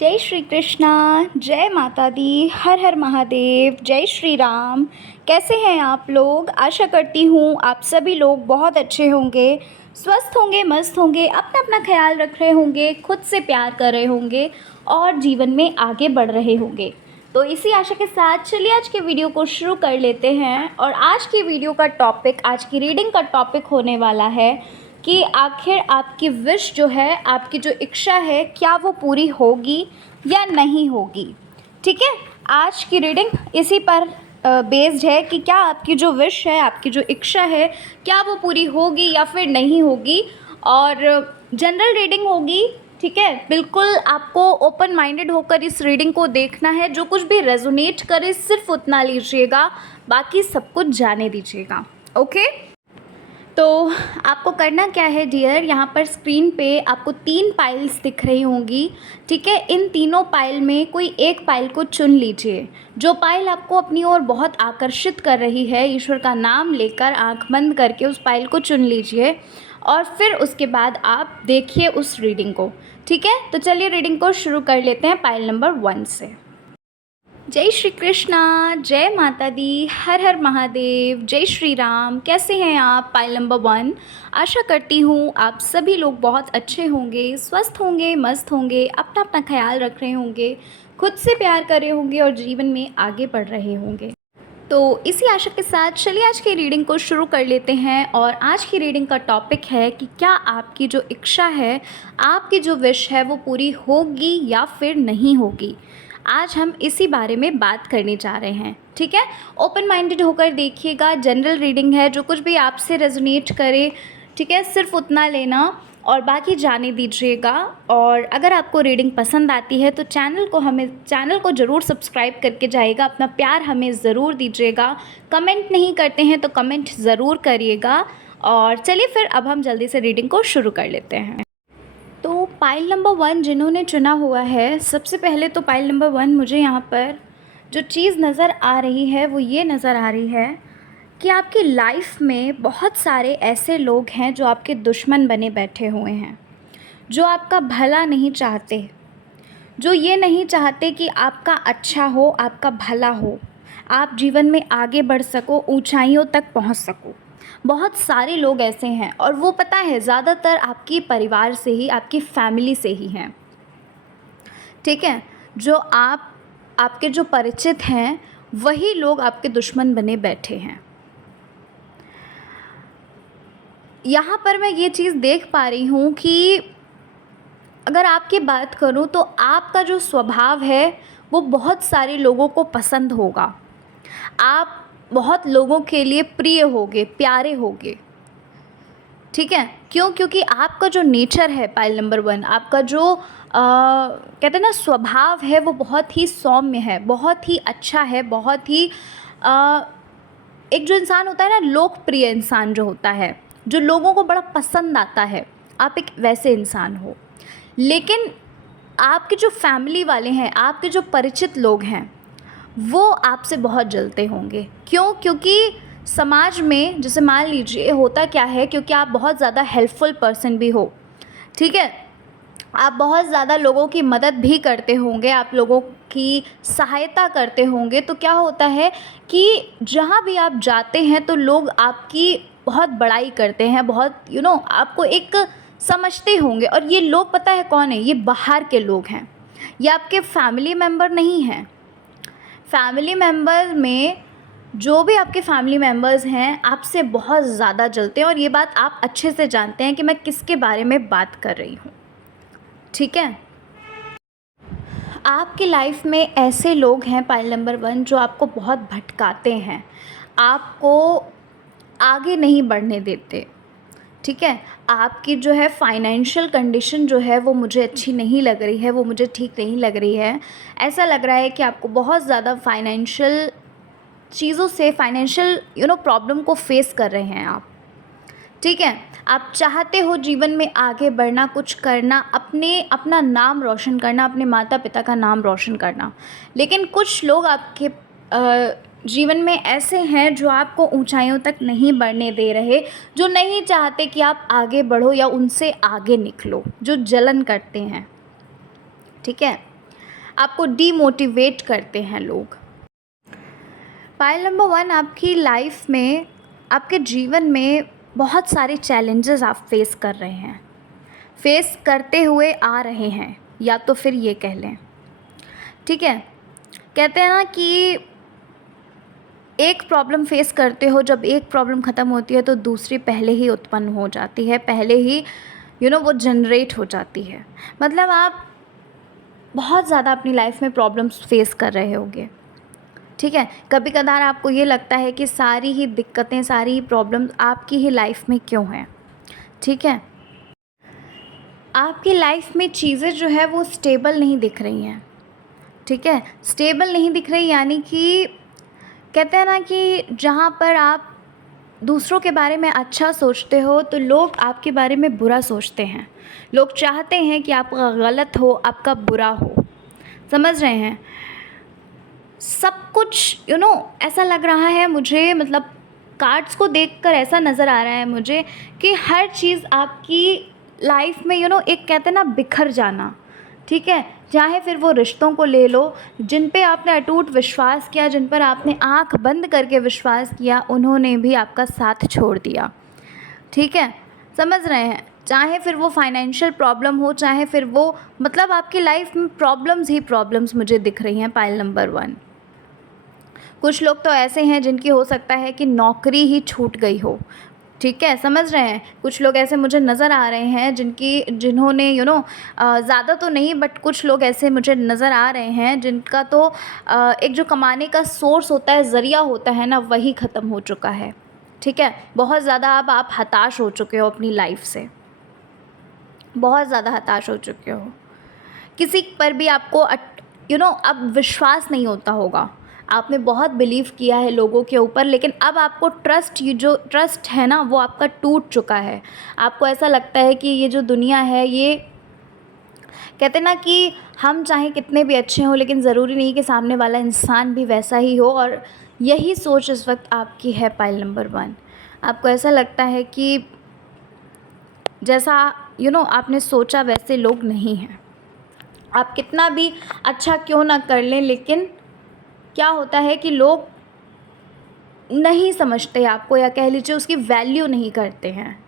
जय श्री कृष्णा। जय माता दी। हर हर महादेव। जय श्री राम। कैसे हैं आप लोग? आशा करती हूँ आप सभी लोग बहुत अच्छे होंगे, स्वस्थ होंगे, मस्त होंगे, अपना अपना ख्याल रख रहे होंगे, खुद से प्यार कर रहे होंगे और जीवन में आगे बढ़ रहे होंगे। तो इसी आशा के साथ चलिए आज के वीडियो को शुरू कर लेते हैं। और आज की वीडियो का टॉपिक, आज की रीडिंग का टॉपिक होने वाला है कि आखिर आपकी विश जो है, आपकी जो इच्छा है, क्या वो पूरी होगी या नहीं होगी। ठीक है, आज की रीडिंग इसी पर बेस्ड है कि क्या आपकी जो विश है, आपकी जो इच्छा है, क्या वो पूरी होगी या फिर नहीं होगी। और जनरल रीडिंग होगी। ठीक है, बिल्कुल आपको ओपन माइंडेड होकर इस रीडिंग को देखना है। जो कुछ भी रेजोनेट करे सिर्फ उतना लीजिएगा, बाकी सब कुछ जाने दीजिएगा। ओके, तो आपको करना क्या है डियर, यहाँ पर स्क्रीन पे आपको 3 पाइल्स दिख रही होंगी। ठीक है, इन तीनों पाइल में कोई एक पाइल को चुन लीजिए। जो पाइल आपको अपनी ओर बहुत आकर्षित कर रही है, ईश्वर का नाम लेकर आंख बंद करके उस पाइल को चुन लीजिए और फिर उसके बाद आप देखिए उस रीडिंग को। ठीक है, तो चलिए रीडिंग को शुरू कर लेते हैं पाइल नंबर 1 से। जय श्री कृष्णा। जय माता दी। हर हर महादेव। जय श्री राम। कैसे हैं आप? Pile number 1। आशा करती हूँ आप सभी लोग बहुत अच्छे होंगे, स्वस्थ होंगे, मस्त होंगे, अपना अपना ख्याल रख रहे होंगे, खुद से प्यार कर रहे होंगे और जीवन में आगे बढ़ रहे होंगे। तो इसी आशा के साथ चलिए आज की रीडिंग को शुरू कर लेते हैं। और आज की रीडिंग का टॉपिक है कि क्या आपकी जो इच्छा है, आपकी जो विश है, वो पूरी होगी या फिर नहीं होगी। आज हम इसी बारे में बात करने जा रहे हैं। ठीक है, ओपन माइंडेड होकर देखिएगा। जनरल रीडिंग है, जो कुछ भी आपसे रेजोनेट करे, ठीक है, सिर्फ उतना लेना और बाकी जाने दीजिएगा। और अगर आपको रीडिंग पसंद आती है तो चैनल को ज़रूर सब्सक्राइब करके जाइएगा। अपना प्यार हमें ज़रूर दीजिएगा। कमेंट नहीं करते हैं तो कमेंट ज़रूर करिएगा। और चलिए फिर अब हम जल्दी से रीडिंग को शुरू कर लेते हैं। तो पाइल नंबर 1 जिन्होंने चुना हुआ है, सबसे पहले तो पाइल नंबर 1 मुझे यहाँ पर जो चीज़ नज़र आ रही है वो ये नज़र आ रही है कि आपकी लाइफ में बहुत सारे ऐसे लोग हैं जो आपके दुश्मन बने बैठे हुए हैं, जो आपका भला नहीं चाहते, जो ये नहीं चाहते कि आपका अच्छा हो, आपका भला हो, आप जीवन में आगे बढ़ सको, ऊंचाइयों तक पहुंच सको। बहुत सारे लोग ऐसे हैं और वो पता है ज़्यादातर आपकी परिवार से ही, आपकी फैमिली से ही हैं। ठीक है, जो आपके जो परिचित हैं वही लोग आपके दुश्मन बने बैठे हैं। यहाँ पर मैं ये चीज़ देख पा रही हूँ कि अगर आपकी बात करूँ तो आपका जो स्वभाव है वो बहुत सारे लोगों को पसंद होगा। आप बहुत लोगों के लिए प्रिय होगे, प्यारे होगे। ठीक है, क्यों? क्योंकि आपका जो नेचर है पाइल नंबर 1, आपका जो कहते हैं ना स्वभाव है, वो बहुत ही सौम्य है, बहुत ही अच्छा है, बहुत ही एक जो इंसान होता है ना, लोकप्रिय इंसान जो होता है, जो लोगों को बड़ा पसंद आता है, आप एक वैसे इंसान हो। लेकिन आपके जो फैमिली वाले हैं, आपके जो परिचित लोग हैं, वो आपसे बहुत जलते होंगे। क्यों? क्योंकि समाज में जैसे मान लीजिए होता क्या है, क्योंकि आप बहुत ज़्यादा हेल्पफुल पर्सन भी हो। ठीक है, आप बहुत ज़्यादा लोगों की मदद भी करते होंगे, आप लोगों की सहायता करते होंगे। तो क्या होता है कि जहाँ भी आप जाते हैं तो लोग आपकी बहुत बड़ाई करते हैं, बहुत आपको एक समझते होंगे। और ये लोग पता है कौन है? ये बाहर के लोग हैं, ये आपके फैमिली मेम्बर नहीं हैं। फैमिली मेम्बर में जो भी आपके फैमिली मेम्बर्स हैं आपसे बहुत ज़्यादा जलते हैं। और ये बात आप अच्छे से जानते हैं कि मैं किसके बारे में बात कर रही हूँ। ठीक है, आपकी लाइफ में ऐसे लोग हैं पाइल नंबर 1 जो आपको बहुत भटकाते हैं, आपको आगे नहीं बढ़ने देते। ठीक है, आपकी जो है फाइनेंशियल कंडीशन जो है वो मुझे अच्छी नहीं लग रही है, वो मुझे ठीक नहीं लग रही है। ऐसा लग रहा है कि आपको बहुत ज़्यादा फाइनेंशियल चीज़ों से, फाइनेंशियल प्रॉब्लम को फेस कर रहे हैं आप। ठीक है, आप चाहते हो जीवन में आगे बढ़ना, कुछ करना, अपना नाम रोशन करना, अपने माता पिता का नाम रोशन करना। लेकिन कुछ लोग आपके जीवन में ऐसे हैं जो आपको ऊंचाइयों तक नहीं बढ़ने दे रहे, जो नहीं चाहते कि आप आगे बढ़ो या उनसे आगे निकलो, जो जलन करते हैं। ठीक है, आपको डीमोटिवेट करते हैं लोग। पाइल नंबर 1, आपकी लाइफ में, आपके जीवन में बहुत सारे चैलेंजेस आप फेस कर रहे हैं, फेस करते हुए आ रहे हैं, या तो फिर ये कह लें, ठीक है। कहते हैं ना कि एक प्रॉब्लम फेस करते हो, जब एक प्रॉब्लम ख़त्म होती है तो दूसरी पहले ही उत्पन्न हो जाती है, पहले ही वो जनरेट हो जाती है। मतलब आप बहुत ज़्यादा अपनी लाइफ में प्रॉब्लम्स फेस कर रहे होगे, ठीक है। कभी कदार आपको ये लगता है कि सारी ही दिक्कतें, सारी ही प्रॉब्लम्स आपकी ही लाइफ में क्यों हैं, ठीक है। आपकी लाइफ में चीज़ें जो है वो स्टेबल नहीं दिख रही हैं, ठीक है। स्टेबल नहीं दिख रही यानी कि कहते हैं ना कि जहाँ पर आप दूसरों के बारे में अच्छा सोचते हो तो लोग आपके बारे में बुरा सोचते हैं। लोग चाहते हैं कि आपका गलत हो, आपका बुरा हो, समझ रहे हैं। सब कुछ ऐसा लग रहा है मुझे, मतलब कार्ड्स को देखकर ऐसा नज़र आ रहा है मुझे कि हर चीज़ आपकी लाइफ में एक कहते हैं ना बिखर जाना, ठीक है। चाहे फिर वो रिश्तों को ले लो, जिन पे आपने अटूट विश्वास किया, जिन पर आपने आंख बंद करके विश्वास किया, उन्होंने भी आपका साथ छोड़ दिया, ठीक है, समझ रहे हैं। चाहे फिर वो फाइनेंशियल प्रॉब्लम हो, चाहे फिर वो मतलब आपकी लाइफ में प्रॉब्लम्स ही प्रॉब्लम्स मुझे दिख रही हैं पाइल नंबर 1। कुछ लोग तो ऐसे हैं जिनकी हो सकता है कि नौकरी ही छूट गई हो, ठीक है, समझ रहे हैं। कुछ लोग ऐसे मुझे नज़र आ रहे हैं जिन्होंने ज़्यादा तो नहीं, बट कुछ लोग ऐसे मुझे नज़र आ रहे हैं जिनका तो एक जो कमाने का सोर्स होता है, ज़रिया होता है ना, वही ख़त्म हो चुका है, ठीक है। बहुत ज़्यादा अब आप हताश हो चुके हो अपनी लाइफ से, बहुत ज़्यादा हताश हो चुके हो। किसी पर भी आपको अब विश्वास नहीं होता होगा। आपने बहुत बिलीव किया है लोगों के ऊपर, लेकिन अब आपको जो ट्रस्ट है ना वो आपका टूट चुका है। आपको ऐसा लगता है कि ये जो दुनिया है, ये कहते हैं ना कि हम चाहे कितने भी अच्छे हों, लेकिन ज़रूरी नहीं कि सामने वाला इंसान भी वैसा ही हो। और यही सोच इस वक्त आपकी है पाइल नंबर 1। आपको ऐसा लगता है कि जैसा आपने सोचा वैसे लोग नहीं हैं। आप कितना भी अच्छा क्यों ना कर लें, लेकिन क्या होता है कि लोग नहीं समझते आपको, या कह लीजिए उसकी वैल्यू नहीं करते हैं।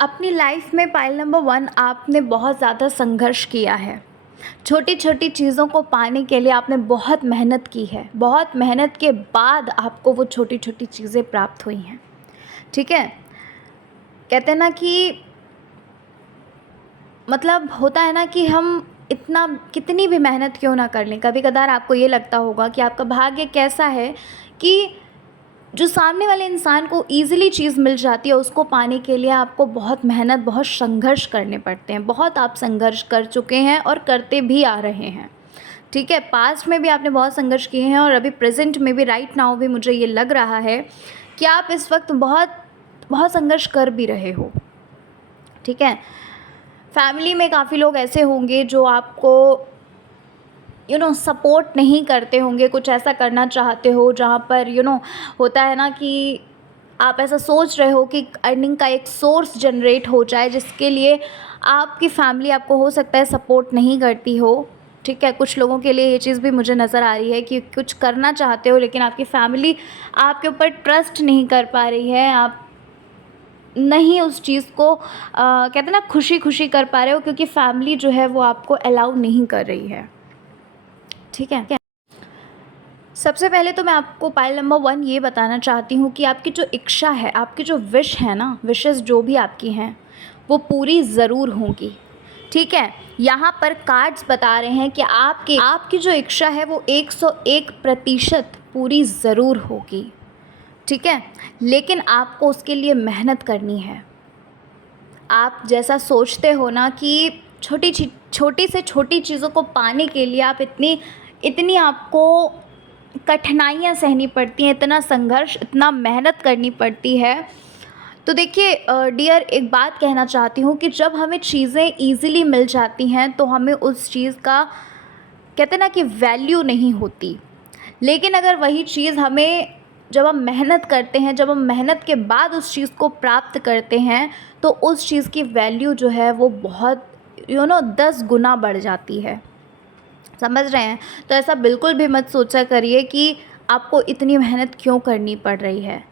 अपनी लाइफ में पाइल नंबर 1, आपने बहुत ज़्यादा संघर्ष किया है। छोटी छोटी चीज़ों को पाने के लिए आपने बहुत मेहनत की है। बहुत मेहनत के बाद आपको वो छोटी छोटी चीज़ें प्राप्त हुई हैं, ठीक है। कहते हैं ना कि मतलब होता है ना कि हम कितनी भी मेहनत क्यों ना कर लें, कभी कदार आपको ये लगता होगा कि आपका भाग्य कैसा है कि जो सामने वाले इंसान को ईज़िली चीज़ मिल जाती है, उसको पाने के लिए आपको बहुत मेहनत, बहुत संघर्ष करने पड़ते हैं। बहुत आप संघर्ष कर चुके हैं और करते भी आ रहे हैं, ठीक है। पास्ट में भी आपने बहुत संघर्ष किए हैं और अभी प्रेजेंट में भी, राइट नाउ भी मुझे ये लग रहा है कि आप इस वक्त बहुत बहुत संघर्ष कर भी रहे हो, ठीक है। फैमिली में काफ़ी लोग ऐसे होंगे जो आपको सपोर्ट नहीं करते होंगे। कुछ ऐसा करना चाहते हो जहाँ पर होता है ना कि आप ऐसा सोच रहे हो कि अर्निंग का एक सोर्स जनरेट हो जाए, जिसके लिए आपकी फैमिली आपको हो सकता है सपोर्ट नहीं करती हो, ठीक है। कुछ लोगों के लिए ये चीज़ भी मुझे नज़र आ रही है कि कुछ करना चाहते हो, लेकिन आपकी फैमिली आपके ऊपर ट्रस्ट नहीं कर पा रही है। आप नहीं उस चीज़ को कहते हैं ना खुशी खुशी कर पा रहे हो, क्योंकि फैमिली जो है वो आपको अलाउ नहीं कर रही है, ठीक है। सबसे पहले तो मैं आपको पाइल नंबर 1 ये बताना चाहती हूँ कि आपकी जो इच्छा है, आपकी जो विश है ना, विशेस जो भी आपकी हैं वो पूरी ज़रूर होंगी, ठीक है। यहाँ पर कार्ड्स बता रहे हैं कि आपकी जो इच्छा है वो 101% पूरी ज़रूर होगी, ठीक है। लेकिन आपको उसके लिए मेहनत करनी है। आप जैसा सोचते हो ना कि छोटी से छोटी चीज़ों को पाने के लिए आप इतनी आपको कठिनाइयाँ सहनी पड़ती हैं, इतना संघर्ष, इतना मेहनत करनी पड़ती है। तो देखिए डियर, एक बात कहना चाहती हूँ कि जब हमें चीज़ें ईज़िली मिल जाती हैं तो हमें उस चीज़ का कहते हैं ना कि वैल्यू नहीं होती। लेकिन अगर वही चीज़ हमें जब हम मेहनत करते हैं, जब हम मेहनत के बाद उस चीज़ को प्राप्त करते हैं, तो उस चीज़ की वैल्यू जो है वो बहुत 10 गुना बढ़ जाती है, समझ रहे हैं? तो ऐसा बिल्कुल भी मत सोचा करिए कि आपको इतनी मेहनत क्यों करनी पड़ रही है।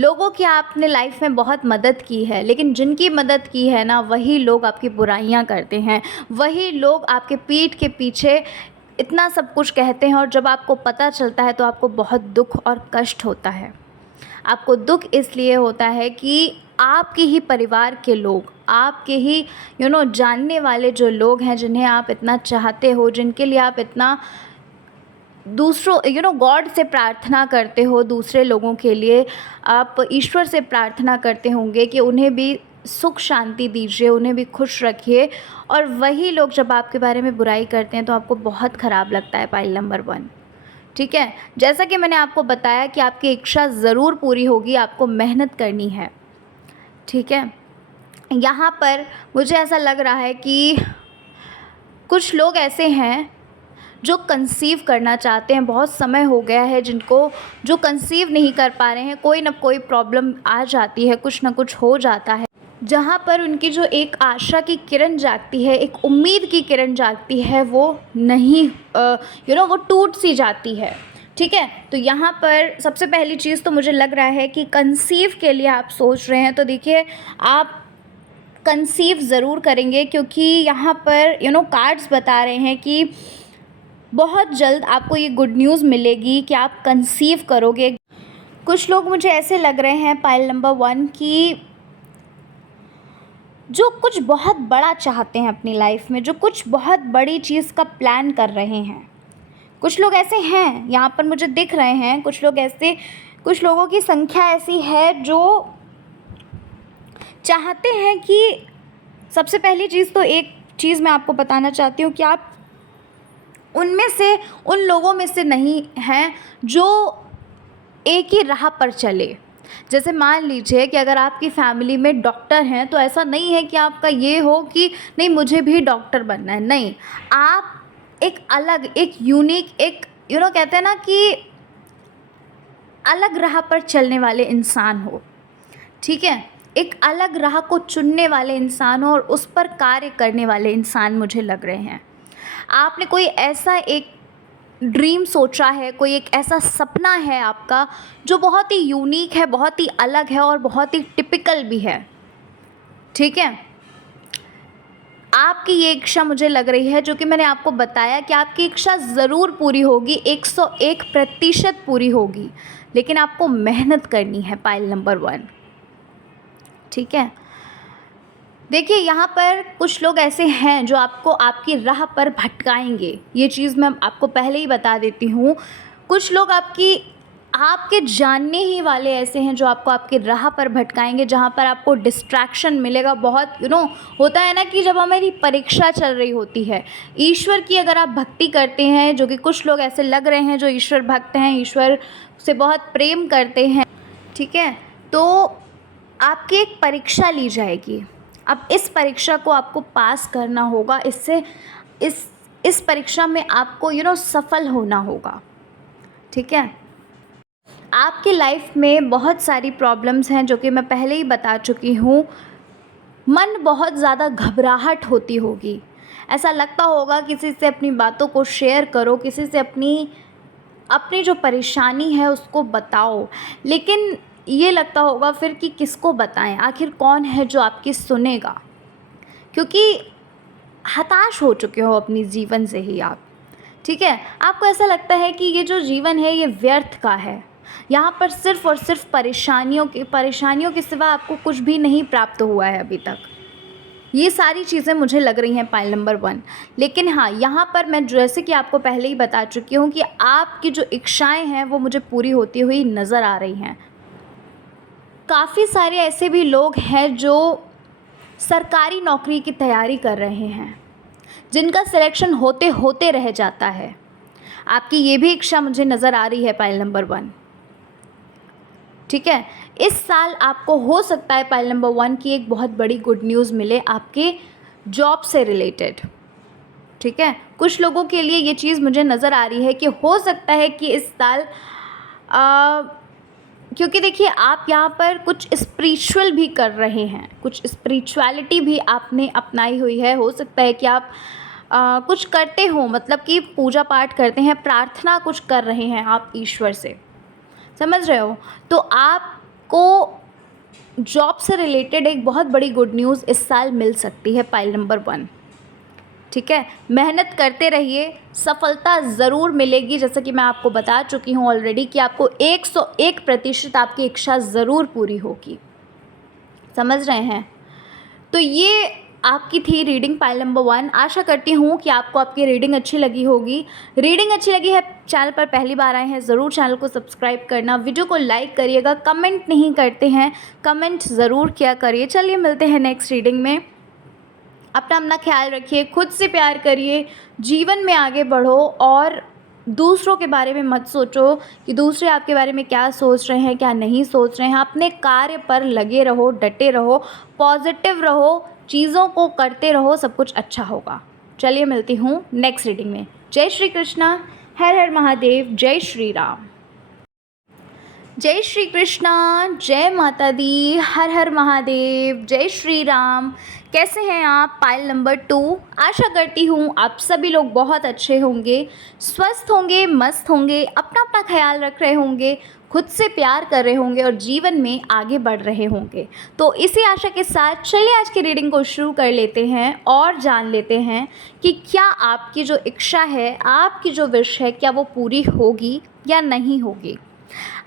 लोगों की आपने लाइफ में बहुत मदद की है, लेकिन जिनकी मदद की है ना, वही लोग आपकी बुराइयां करते हैं, वही लोग आपके पीठ के पीछे इतना सब कुछ कहते हैं, और जब आपको पता चलता है तो आपको बहुत दुख और कष्ट होता है। आपको दुख इसलिए होता है कि आपके ही परिवार के लोग, आपके ही जानने वाले जो लोग हैं, जिन्हें आप इतना चाहते हो, जिनके लिए आप इतना दूसरों गॉड से प्रार्थना करते हो, दूसरे लोगों के लिए आप ईश्वर से प्रार्थना करते होंगे कि उन्हें भी सुख शांति दीजिए, उन्हें भी खुश रखिए, और वही लोग जब आपके बारे में बुराई करते हैं तो आपको बहुत ख़राब लगता है। पाइल नंबर 1, ठीक है। जैसा कि मैंने आपको बताया कि आपकी इच्छा ज़रूर पूरी होगी, आपको मेहनत करनी है, ठीक है। यहाँ पर मुझे ऐसा लग रहा है कि कुछ लोग ऐसे हैं जो कंसीव करना चाहते हैं, बहुत समय हो गया है जिनको, जो कंसीव नहीं कर पा रहे हैं, कोई ना कोई प्रॉब्लम आ जाती है, कुछ ना कुछ हो जाता है, जहाँ पर उनकी जो एक आशा की किरण जागती है, एक उम्मीद की किरण जागती है, वो नहीं वो टूट सी जाती है, ठीक है। तो यहाँ पर सबसे पहली चीज़ तो मुझे लग रहा है कि कंसीव के लिए आप सोच रहे हैं, तो देखिए आप कंसीव ज़रूर करेंगे, क्योंकि यहाँ पर कार्ड्स बता रहे हैं कि बहुत जल्द आपको ये गुड न्यूज़ मिलेगी कि आप कंसीव करोगे। कुछ लोग मुझे ऐसे लग रहे हैं पाइल नंबर 1 कि जो कुछ बहुत बड़ा चाहते हैं अपनी लाइफ में, जो कुछ बहुत बड़ी चीज़ का प्लान कर रहे हैं। कुछ लोग ऐसे हैं, यहाँ पर मुझे दिख रहे हैं कुछ लोग ऐसे, कुछ लोगों की संख्या ऐसी है जो चाहते हैं कि, सबसे पहली चीज़ तो एक चीज़ मैं आपको बताना चाहती हूँ कि आप उनमें से, उन लोगों में से नहीं हैं जो एक ही राह पर चले। जैसे मान लीजिए कि अगर आपकी फैमिली में डॉक्टर हैं, तो ऐसा नहीं है कि आपका ये हो कि नहीं मुझे भी डॉक्टर बनना है, नहीं, आप एक अलग, एक यूनिक, एक कहते हैं ना कि अलग राह पर चलने वाले इंसान हो, ठीक है। एक अलग राह को चुनने वाले इंसान हो और उस पर कार्य करने वाले इंसान मुझे लग रहे हैं। आपने कोई ऐसा एक ड्रीम सोचा है, कोई एक ऐसा सपना है आपका जो बहुत ही यूनिक है, बहुत ही अलग है और बहुत ही टिपिकल भी है, ठीक है। आपकी ये इच्छा मुझे लग रही है, जो कि मैंने आपको बताया कि आपकी इच्छा ज़रूर पूरी होगी, 101% पूरी होगी, लेकिन आपको मेहनत करनी है। पाइल नंबर 1, ठीक है। देखिए यहाँ पर कुछ लोग ऐसे हैं जो आपको आपकी राह पर भटकाएंगे, ये चीज़ मैं आपको पहले ही बता देती हूँ। कुछ लोग आपके जानने ही वाले ऐसे हैं जो आपको आपकी राह पर भटकाएंगे, जहाँ पर आपको डिस्ट्रैक्शन मिलेगा बहुत। होता है ना कि जब हमारी परीक्षा चल रही होती है, ईश्वर की अगर आप भक्ति करते हैं, जो कि कुछ लोग ऐसे लग रहे हैं जो ईश्वर भक्त हैं, ईश्वर से बहुत प्रेम करते हैं, ठीक है, तो आपकी एक परीक्षा ली जाएगी। अब इस परीक्षा को आपको पास करना होगा, इस परीक्षा में आपको सफल होना होगा, ठीक है। आपकी लाइफ में बहुत सारी प्रॉब्लम्स हैं, जो कि मैं पहले ही बता चुकी हूँ। मन बहुत ज़्यादा घबराहट होती होगी, ऐसा लगता होगा किसी से अपनी बातों को शेयर करो, किसी से अपनी जो परेशानी है उसको बताओ, लेकिन ये लगता होगा फिर कि किसको बताएं, आखिर कौन है जो आपकी सुनेगा, क्योंकि हताश हो चुके हो अपनी जीवन से ही आप, ठीक है। आपको ऐसा लगता है कि ये जो जीवन है ये व्यर्थ का है, यहाँ पर सिर्फ़ और सिर्फ परेशानियों के सिवा आपको कुछ भी नहीं प्राप्त हुआ है अभी तक। ये सारी चीज़ें मुझे लग रही हैं पाइल नंबर 1। लेकिन हाँ, यहाँ पर मैं जैसे कि आपको पहले ही बता चुकी हूँ कि आपकी जो इच्छाएं हैं वो मुझे पूरी होती हुई नज़र आ रही हैं। काफ़ी सारे ऐसे भी लोग हैं जो सरकारी नौकरी की तैयारी कर रहे हैं, जिनका सिलेक्शन होते होते रह जाता है। आपकी ये भी इच्छा मुझे नज़र आ रही है पाइल नंबर 1, ठीक है। इस साल आपको हो सकता है पाइल नंबर 1 की एक बहुत बड़ी गुड न्यूज़ मिले आपके जॉब से रिलेटेड, ठीक है। कुछ लोगों के लिए ये चीज़ मुझे नज़र आ रही है कि हो सकता है कि इस साल क्योंकि देखिए आप यहाँ पर कुछ स्पिरिचुअल भी कर रहे हैं, कुछ स्पिरिचुअलिटी भी आपने अपनाई हुई है। हो सकता है कि आप कुछ करते हो, मतलब कि पूजा पाठ करते हैं, प्रार्थना कुछ कर रहे हैं आप ईश्वर से, समझ रहे हो, तो आपको जॉब से रिलेटेड एक बहुत बड़ी गुड न्यूज़ इस साल मिल सकती है। पाइल नंबर 1, ठीक है। मेहनत करते रहिए, सफलता ज़रूर मिलेगी। जैसा कि मैं आपको बता चुकी हूँ ऑलरेडी कि आपको 101% आपकी इच्छा ज़रूर पूरी होगी, समझ रहे हैं। तो ये आपकी थी रीडिंग पाइल नंबर 1। आशा करती हूँ कि आपको आपकी रीडिंग अच्छी लगी होगी। रीडिंग अच्छी लगी है, चैनल पर पहली बार आए हैं, ज़रूर चैनल को सब्सक्राइब करना, वीडियो को लाइक करिएगा, कमेंट नहीं करते हैं, कमेंट ज़रूर किया करिए। चलिए मिलते हैं नेक्स्ट रीडिंग में। अपना ख्याल रखिए, खुद से प्यार करिए, जीवन में आगे बढ़ो और दूसरों के बारे में मत सोचो कि दूसरे आपके बारे में क्या सोच रहे हैं, क्या नहीं सोच रहे हैं। अपने कार्य पर लगे रहो, डटे रहो, पॉजिटिव रहो, चीज़ों को करते रहो, सब कुछ अच्छा होगा। चलिए मिलती हूँ नेक्स्ट रीडिंग में। जय श्री कृष्णा, हर हर महादेव, जय श्री राम। जय श्री कृष्णा, जय माता दी, हर हर महादेव, जय श्री राम। कैसे हैं आप? Pile number 2। आशा करती हूँ आप सभी लोग बहुत अच्छे होंगे, स्वस्थ होंगे, मस्त होंगे, अपना अपना ख्याल रख रहे होंगे, खुद से प्यार कर रहे होंगे और जीवन में आगे बढ़ रहे होंगे। तो इसी आशा के साथ चलिए आज की रीडिंग को शुरू कर लेते हैं और जान लेते हैं कि क्या आपकी जो इच्छा है, आपकी जो विश है, क्या वो पूरी होगी या नहीं होगी।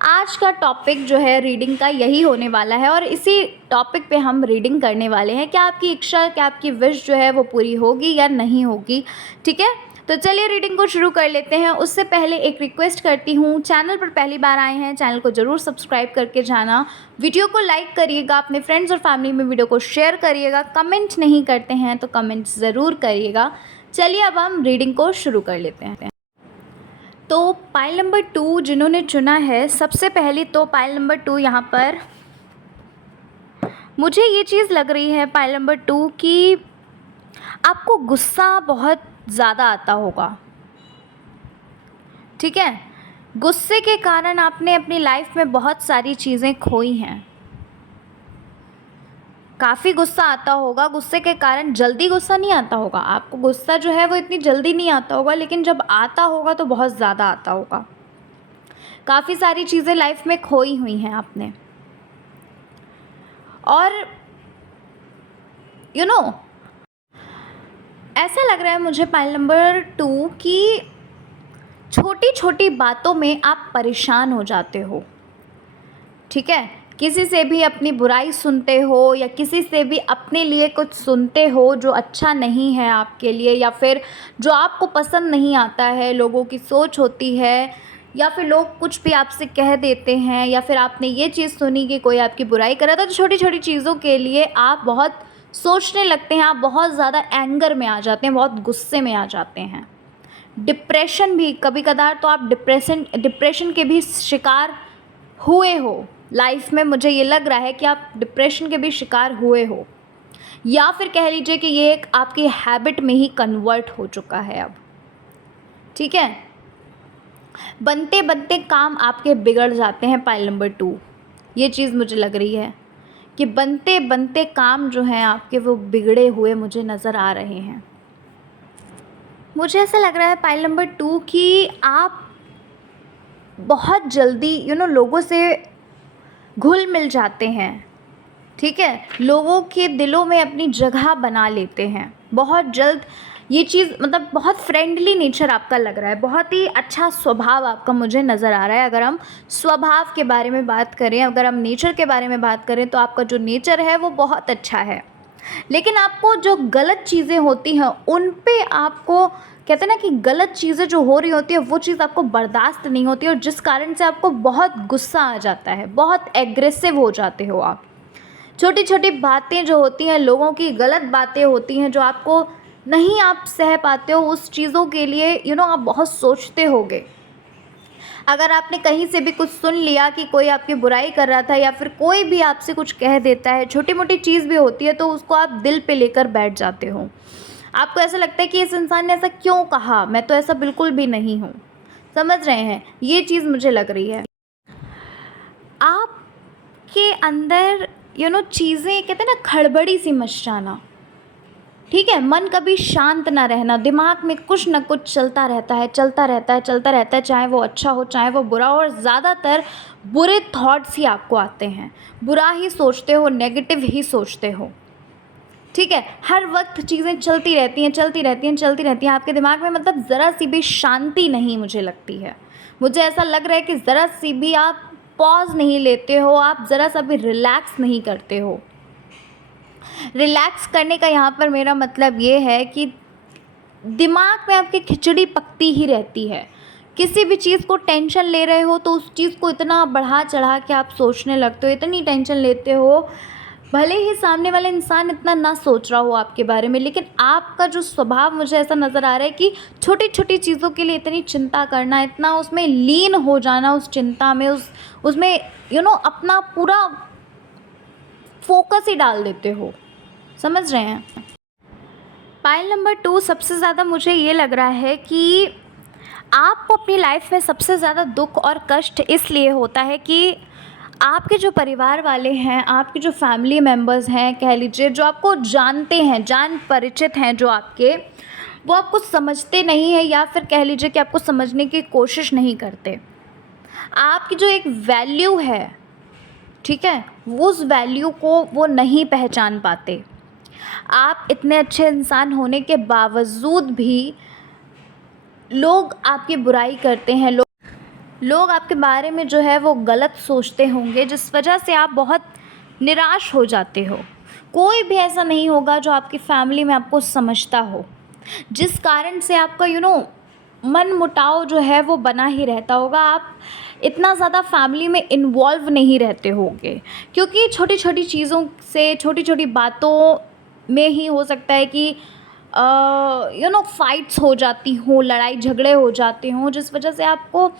आज का टॉपिक जो है रीडिंग का यही होने वाला है और इसी टॉपिक पे हम रीडिंग करने वाले हैं। क्या आपकी इच्छा, क्या आपकी विश जो है वो पूरी होगी या नहीं होगी, ठीक है। तो चलिए रीडिंग को शुरू कर लेते हैं। उससे पहले एक रिक्वेस्ट करती हूँ, चैनल पर पहली बार आए हैं, चैनल को ज़रूर सब्सक्राइब करके जाना, वीडियो को लाइक करिएगा, अपने फ्रेंड्स और फैमिली में वीडियो को शेयर करिएगा, कमेंट नहीं करते हैं तो कमेंट ज़रूर करिएगा। चलिए अब हम रीडिंग को शुरू कर लेते हैं। तो पाइल नंबर 2 जिन्होंने चुना है, सबसे पहले तो पाइल नंबर 2 यहाँ पर मुझे ये चीज़ लग रही है पाइल नंबर 2 कि आपको गुस्सा बहुत ज़्यादा आता होगा, ठीक है। गुस्से के कारण आपने अपनी लाइफ में बहुत सारी चीज़ें खोई हैं, काफ़ी गुस्सा आता होगा। गुस्से के कारण जल्दी गुस्सा नहीं आता होगा आपको, गुस्सा जो है वो इतनी जल्दी नहीं आता होगा, लेकिन जब आता होगा तो बहुत ज़्यादा आता होगा। काफ़ी सारी चीज़ें लाइफ में खोई हुई हैं आपने, और ऐसा लग रहा है मुझे पाइल नंबर 2 कि छोटी छोटी बातों में आप परेशान हो जाते हो, ठीक है। किसी से भी अपनी बुराई सुनते हो या किसी से भी अपने लिए कुछ सुनते हो जो अच्छा नहीं है आपके लिए, या फिर जो आपको पसंद नहीं आता है, लोगों की सोच होती है, या फिर लोग कुछ भी आपसे कह देते हैं, या फिर आपने ये चीज़ सुनी कि कोई आपकी बुराई कर रहा था। तो छोटी छोटी चीज़ों के लिए आप बहुत सोचने लगते हैं, आप बहुत ज़्यादा एंगर में आ जाते हैं, बहुत गुस्से में आ जाते हैं। डिप्रेशन भी कभी कदार तो आप डिप्रेशन के भी शिकार हुए हो लाइफ में। मुझे ये लग रहा है कि आप डिप्रेशन के भी शिकार हुए हो, या फिर कह लीजिए कि ये एक आपकी हैबिट में ही कन्वर्ट हो चुका है अब, ठीक है। बनते बनते काम आपके बिगड़ जाते हैं पाइल नंबर 2। ये चीज़ मुझे लग रही है कि बनते बनते काम जो हैं आपके वो बिगड़े हुए मुझे नज़र आ रहे हैं। मुझे ऐसा लग रहा है पाइल नंबर 2 कि आप बहुत जल्दी लोगों से घुल मिल जाते हैं, ठीक है। लोगों के दिलों में अपनी जगह बना लेते हैं बहुत जल्द। ये चीज़ मतलब बहुत फ्रेंडली नेचर आपका लग रहा है, बहुत ही अच्छा स्वभाव आपका मुझे नज़र आ रहा है। अगर हम स्वभाव के बारे में बात करें, अगर हम नेचर के बारे में बात करें, तो आपका जो नेचर है वो बहुत अच्छा है। लेकिन आपको जो गलत चीज़ें होती हैं उन पे आपको, कहते हैं ना कि गलत चीज़ें जो हो रही होती है वो चीज़ आपको बर्दाश्त नहीं होती, और जिस कारण से आपको बहुत गुस्सा आ जाता है, बहुत एग्रेसिव हो जाते हो आप। छोटी छोटी बातें जो होती हैं, लोगों की गलत बातें होती हैं जो आपको नहीं आप सह पाते हो, उस चीज़ों के लिए आप बहुत सोचते होगे। अगर आपने कहीं से भी कुछ सुन लिया कि कोई आपकी बुराई कर रहा था, या फिर कोई भी आपसे कुछ कह देता है, छोटी मोटी चीज़ भी होती है, तो उसको आप दिल पे लेकर बैठ जाते हो। आपको ऐसा लगता है कि इस इंसान ने ऐसा क्यों कहा, मैं तो ऐसा बिल्कुल भी नहीं हूँ, समझ रहे हैं। ये चीज़ मुझे लग रही है आपके अंदर, चीज़ें कहते हैं ना खड़बड़ी सी मच जाना, ठीक है, मन कभी शांत ना रहना, दिमाग में कुछ ना कुछ चलता रहता है, चलता रहता है, चलता रहता है, चाहे वो अच्छा हो चाहे वो बुरा हो, और ज़्यादातर बुरे थॉट्स ही आपको आते हैं, बुरा ही सोचते हो, नेगेटिव ही सोचते हो। ठीक है, हर वक्त चीज़ें चलती रहती हैं, चलती रहती हैं, चलती रहती हैं आपके दिमाग में, मतलब ज़रा सी भी शांति नहीं मुझे लगती है। मुझे ऐसा लग रहा है कि ज़रा सी भी आप पॉज़ नहीं लेते हो, आप ज़रा सा भी रिलैक्स नहीं करते हो। रिलैक्स करने का यहाँ पर मेरा मतलब ये है कि दिमाग में आपकी खिचड़ी पकती ही रहती है। किसी भी चीज़ को टेंशन ले रहे हो तो उस चीज़ को इतना बढ़ा चढ़ा के आप सोचने लगते हो, इतनी टेंशन लेते हो, भले ही सामने वाला इंसान इतना ना सोच रहा हो आपके बारे में, लेकिन आपका जो स्वभाव मुझे ऐसा नज़र आ रहा है कि छोटी-छोटी चीज़ों के लिए इतनी चिंता करना, इतना उसमें लीन हो जाना, उस चिंता में, उसमें अपना पूरा फ़ोकस ही डाल देते हो। समझ रहे हैं? पाइल नंबर 2, सबसे ज़्यादा मुझे ये लग रहा है कि आपको अपनी लाइफ में सबसे ज़्यादा दुख और कष्ट इसलिए होता है कि आपके जो परिवार वाले हैं, आपके जो फैमिली मेम्बर्स हैं, कह लीजिए, जो आपको जानते हैं, जान परिचित हैं जो आपके, वो आपको समझते नहीं हैं, या फिर कह लीजिए कि आपको समझने की कोशिश नहीं करते। आपकी जो एक वैल्यू है, ठीक है, उस वैल्यू को वो नहीं पहचान पाते। आप इतने अच्छे इंसान होने के बावजूद भी लोग आपकी बुराई करते हैं, लोग आपके बारे में जो है वो गलत सोचते होंगे, जिस वजह से आप बहुत निराश हो जाते हो। कोई भी ऐसा नहीं होगा जो आपकी फैमिली में आपको समझता हो, जिस कारण से आपका मन मुटाव जो है वो बना ही रहता होगा। आप इतना ज़्यादा फैमिली में इन्वॉल्व नहीं रहते होंगे, क्योंकि छोटी छोटी चीज़ों से, छोटी छोटी बातों में ही हो सकता है कि फाइट्स हो जाती हों, लड़ाई झगड़े हो जाते हों, जिस वजह से आपको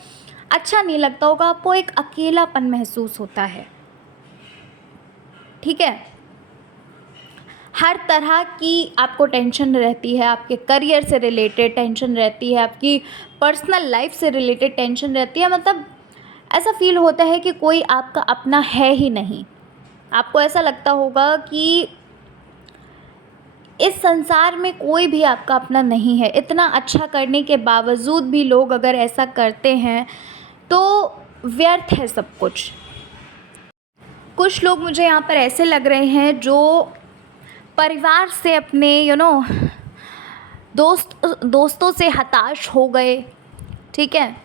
अच्छा नहीं लगता होगा, आपको एक अकेलापन महसूस होता है। ठीक है, हर तरह की आपको टेंशन रहती है, आपके करियर से रिलेटेड टेंशन रहती है, आपकी पर्सनल लाइफ से रिलेटेड टेंशन रहती है, मतलब ऐसा फील होता है कि कोई आपका अपना है ही नहीं। आपको ऐसा लगता होगा कि इस संसार में कोई भी आपका अपना नहीं है। इतना अच्छा करने के बावजूद भी लोग अगर ऐसा करते हैं तो व्यर्थ है सब कुछ। कुछ लोग मुझे यहाँ पर ऐसे लग रहे हैं जो परिवार से, अपने दोस्तों से हताश हो गए। ठीक है,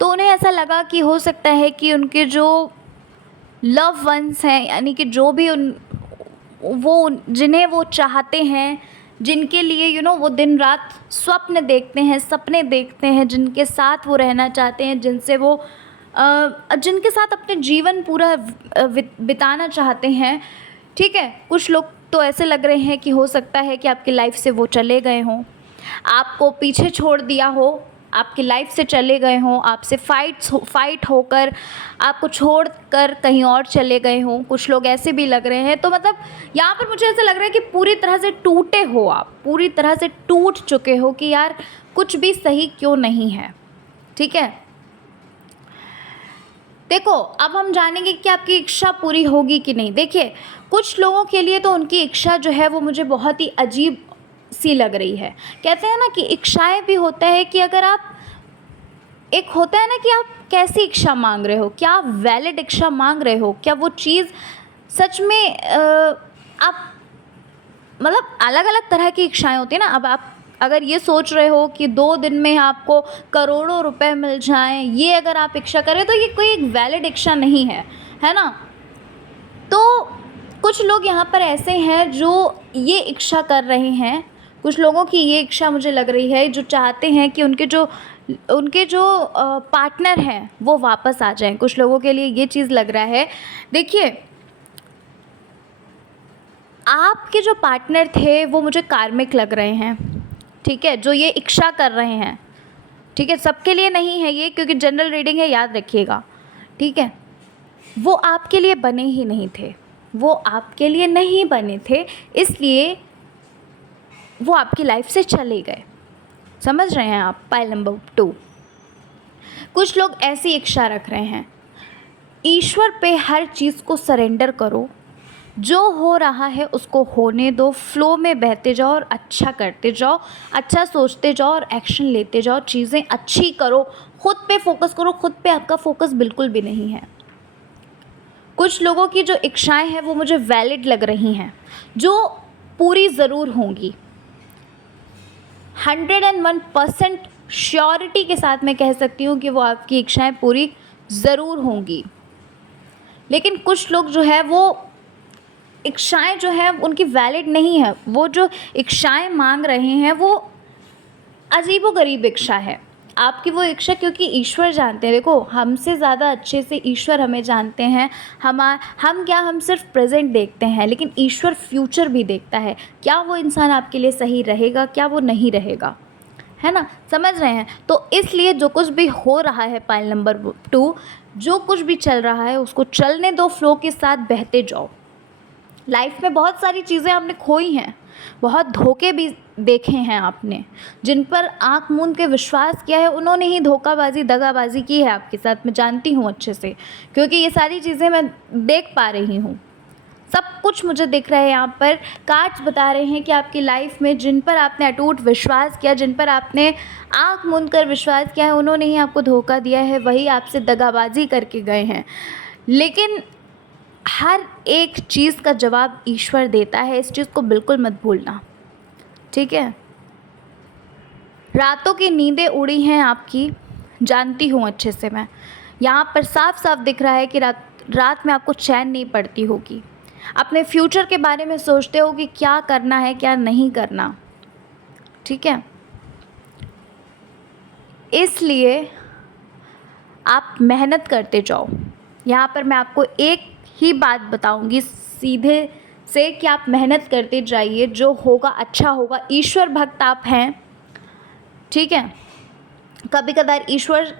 तो उन्हें ऐसा लगा कि हो सकता है कि उनके जो लव वंस हैं, यानी कि जो भी जिन्हें वो चाहते हैं, जिनके लिए वो दिन रात स्वप्न देखते हैं, सपने देखते हैं, जिनके साथ वो रहना चाहते हैं, जिनके साथ अपने जीवन पूरा बिताना चाहते हैं। ठीक है, कुछ लोग तो ऐसे लग रहे हैं कि हो सकता है कि आपकी लाइफ से वो चले गए हों, आपको पीछे छोड़ दिया हो, आपकी लाइफ से चले गए हों, आपसे फाइट होकर आपको छोड़कर कहीं और चले गए हों। कुछ लोग ऐसे भी लग रहे हैं। तो मतलब यहाँ पर मुझे ऐसा लग रहा है कि पूरी तरह से टूटे हो आप, पूरी तरह से टूट चुके हो कि यार कुछ भी सही क्यों नहीं है। ठीक है, देखो, अब हम जानेंगे कि आपकी इच्छा पूरी होगी कि नहीं। देखिए, कुछ लोगों के लिए तो उनकी इच्छा जो है वो मुझे बहुत ही अजीब सी लग रही है। कहते हैं ना कि इच्छाएं भी होता है कि अगर आप, एक होता है ना कि आप कैसी इच्छा मांग रहे हो, क्या आप वैलिड इच्छा मांग रहे हो, क्या वो चीज़ सच में आप, मतलब अलग अलग तरह की इच्छाएं होती है ना। अब आप अगर ये सोच रहे हो कि 2 दिन में आपको करोड़ों रुपए मिल जाएं, ये अगर आप इच्छा करें तो ये कोई एक वैलिड इच्छा नहीं है ना। तो कुछ लोग यहाँ पर ऐसे हैं जो ये इच्छा कर रहे हैं। कुछ लोगों की ये इच्छा मुझे लग रही है, जो चाहते हैं कि उनके जो पार्टनर हैं वो वापस आ जाएं। कुछ लोगों के लिए ये चीज़ लग रहा है। देखिए, आपके जो पार्टनर थे वो मुझे कार्मिक लग रहे हैं। ठीक है, जो ये इच्छा कर रहे हैं। ठीक है, सबके लिए नहीं है ये, क्योंकि जनरल रीडिंग है, याद रखिएगा। ठीक है, वो आपके लिए बने ही नहीं थे, वो आपके लिए नहीं बने थे, इसलिए वो आपकी लाइफ से चले गए। समझ रहे हैं आप? पाइल नंबर 2, कुछ लोग ऐसी इच्छा रख रहे हैं, ईश्वर पे हर चीज़ को सरेंडर करो, जो हो रहा है उसको होने दो, फ्लो में बहते जाओ और अच्छा करते जाओ, अच्छा सोचते जाओ और एक्शन लेते जाओ, चीज़ें अच्छी करो, खुद पे फोकस करो। खुद पे आपका फोकस बिल्कुल भी नहीं है। कुछ लोगों की जो इच्छाएं हैं वो मुझे वैलिड लग रही हैं, जो पूरी ज़रूर होंगी। 101% श्योरिटी के साथ मैं कह सकती हूँ कि वो आपकी इच्छाएं पूरी ज़रूर होंगी। लेकिन कुछ लोग जो है वो इच्छाएं जो है उनकी वैलिड नहीं है। वो जो इच्छाएं मांग रहे हैं वो अजीबोगरीब इच्छा है। आपकी वो इच्छा, क्योंकि ईश्वर जानते हैं, देखो हमसे ज़्यादा अच्छे से ईश्वर हमें जानते हैं। हम सिर्फ प्रेजेंट देखते हैं, लेकिन ईश्वर फ्यूचर भी देखता है। क्या वो इंसान आपके लिए सही रहेगा, क्या वो नहीं रहेगा, है ना? समझ रहे हैं? तो इसलिए जो कुछ भी हो रहा है, पाइल नंबर 2, जो कुछ भी चल रहा है उसको चलने दो, फ्लो के साथ बहते जाओ। लाइफ में बहुत सारी चीज़ें आपने खोई हैं, बहुत धोखे भी देखे हैं आपने। जिन पर आँख मूंद के विश्वास किया है उन्होंने ही धोखाबाजी, दगाबाजी की है आपके साथ। मैं जानती हूँ अच्छे से, क्योंकि ये सारी चीज़ें मैं देख पा रही हूँ। सब कुछ मुझे दिख रहा है। यहाँ पर कार्ड्स बता रहे हैं कि आपकी लाइफ में जिन पर आपने अटूट विश्वास किया, जिन पर आपने आँख मूंद कर विश्वास किया है, उन्होंने ही आपको धोखा दिया है, वही आपसे दगाबाजी करके गए हैं। लेकिन हर एक चीज़ का जवाब ईश्वर देता है, इस चीज़ को बिल्कुल मत भूलना, ठीक है? रातों की नींदें उड़ी हैं आपकी, जानती हूँ अच्छे से मैं। यहाँ पर साफ साफ दिख रहा है कि रात में आपको चैन नहीं पड़ती होगी। अपने फ्यूचर के बारे में सोचते हो कि क्या करना है, क्या नहीं करना, ठीक है? इसलिए आप मेहनत करते जाओ। यहाँ पर मैं आपको एक ही बात बताऊंगी सीधे से कि आप मेहनत करते जाइए, जो होगा अच्छा होगा। ईश्वर भक्त आप हैं, ठीक है? कभी कदार ईश्वर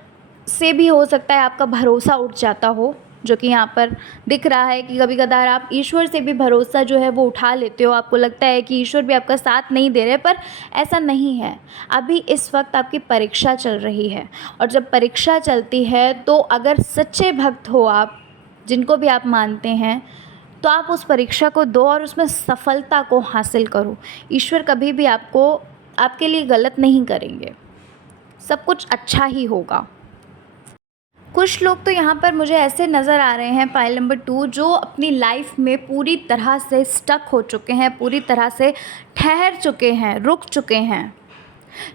से भी हो सकता है आपका भरोसा उठ जाता हो, जो कि यहाँ पर दिख रहा है कि कभी कदार आप ईश्वर से भी भरोसा जो है वो उठा लेते हो। आपको लगता है कि ईश्वर भी आपका साथ नहीं दे रहे, पर ऐसा नहीं है। अभी इस वक्त आपकी परीक्षा चल रही है, और जब परीक्षा चलती है तो अगर सच्चे भक्त हो आप, जिनको भी आप मानते हैं, तो आप उस परीक्षा को दो और उसमें सफलता को हासिल करो। ईश्वर कभी भी आपके लिए गलत नहीं करेंगे, सब कुछ अच्छा ही होगा। कुछ लोग तो यहाँ पर मुझे ऐसे नज़र आ रहे हैं, पाइल नंबर 2, जो अपनी लाइफ में पूरी तरह से स्टक हो चुके हैं, पूरी तरह से ठहर चुके हैं, रुक चुके हैं,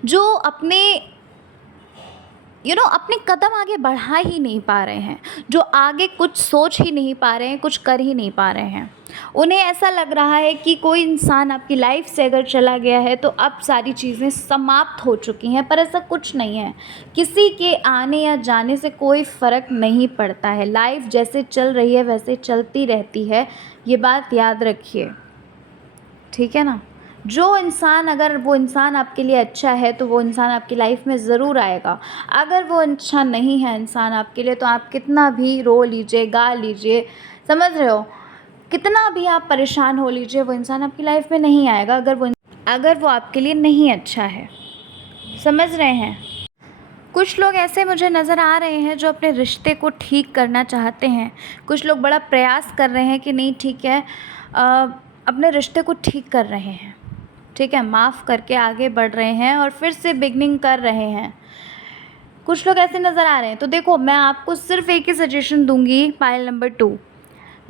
जो अपने अपने कदम आगे बढ़ा ही नहीं पा रहे हैं, जो आगे कुछ सोच ही नहीं पा रहे हैं, कुछ कर ही नहीं पा रहे हैं। उन्हें ऐसा लग रहा है कि कोई इंसान आपकी लाइफ से अगर चला गया है तो अब सारी चीज़ें समाप्त हो चुकी हैं, पर ऐसा कुछ नहीं है। किसी के आने या जाने से कोई फ़र्क नहीं पड़ता है। लाइफ जैसे चल रही है वैसे चलती रहती है, ये बात याद रखिए, ठीक है ना? जो इंसान, अगर वो इंसान आपके लिए अच्छा है तो वो इंसान आपकी लाइफ में ज़रूर आएगा। अगर वो अच्छा नहीं है इंसान आपके लिए, तो आप कितना भी रो लीजिए, गा लीजिए, समझ रहे हो, कितना भी आप परेशान हो लीजिए, वो इंसान आपकी लाइफ में नहीं आएगा अगर वो आपके लिए नहीं अच्छा है। समझ रहे हैं? कुछ लोग ऐसे मुझे नज़र आ रहे हैं जो अपने रिश्ते को ठीक करना चाहते हैं। कुछ लोग बड़ा प्रयास कर रहे हैं कि नहीं ठीक है, अपने रिश्ते को ठीक कर रहे हैं, ठीक है, माफ़ करके आगे बढ़ रहे हैं और फिर से बिगनिंग कर रहे हैं। कुछ लोग ऐसे नज़र आ रहे हैं। तो देखो, मैं आपको सिर्फ एक ही सजेशन दूंगी, पाइल नंबर 2,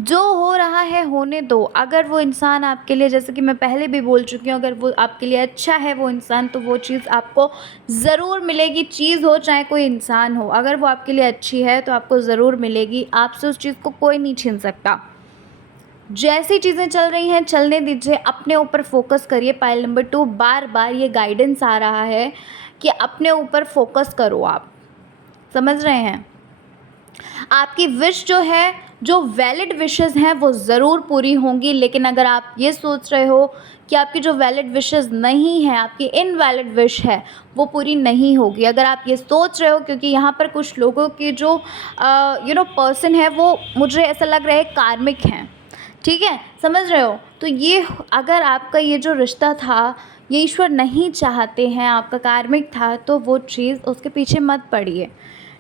जो हो रहा है होने दो। अगर वो इंसान आपके लिए, जैसे कि मैं पहले भी बोल चुकी हूँ, अगर वो आपके लिए अच्छा है वो इंसान, तो वो चीज़ आपको ज़रूर मिलेगी। चीज़ हो चाहे कोई इंसान हो, अगर वो आपके लिए अच्छी है तो आपको ज़रूर मिलेगी। आपसे उस चीज़ को कोई नहीं छीन सकता। जैसी चीज़ें चल रही हैं चलने दीजिए, अपने ऊपर फोकस करिए। पाइल नंबर 2, बार बार ये गाइडेंस आ रहा है कि अपने ऊपर फोकस करो आप। समझ रहे हैं? आपकी विश जो है, जो वैलिड विशेस हैं वो ज़रूर पूरी होंगी। लेकिन अगर आप ये सोच रहे हो कि आपकी जो वैलिड विशेस नहीं है, आपकी इनवैलिड विश है, वो पूरी नहीं होगी, अगर आप ये सोच रहे हो, क्योंकि यहाँ पर कुछ लोगों की जो पर्सन है वो मुझे ऐसा लग रहा है कार्मिक हैं, ठीक है, समझ रहे हो? तो ये, अगर आपका ये जो रिश्ता था ये ईश्वर नहीं चाहते हैं, आपका कार्मिक था, तो वो चीज़, उसके पीछे मत पड़िए।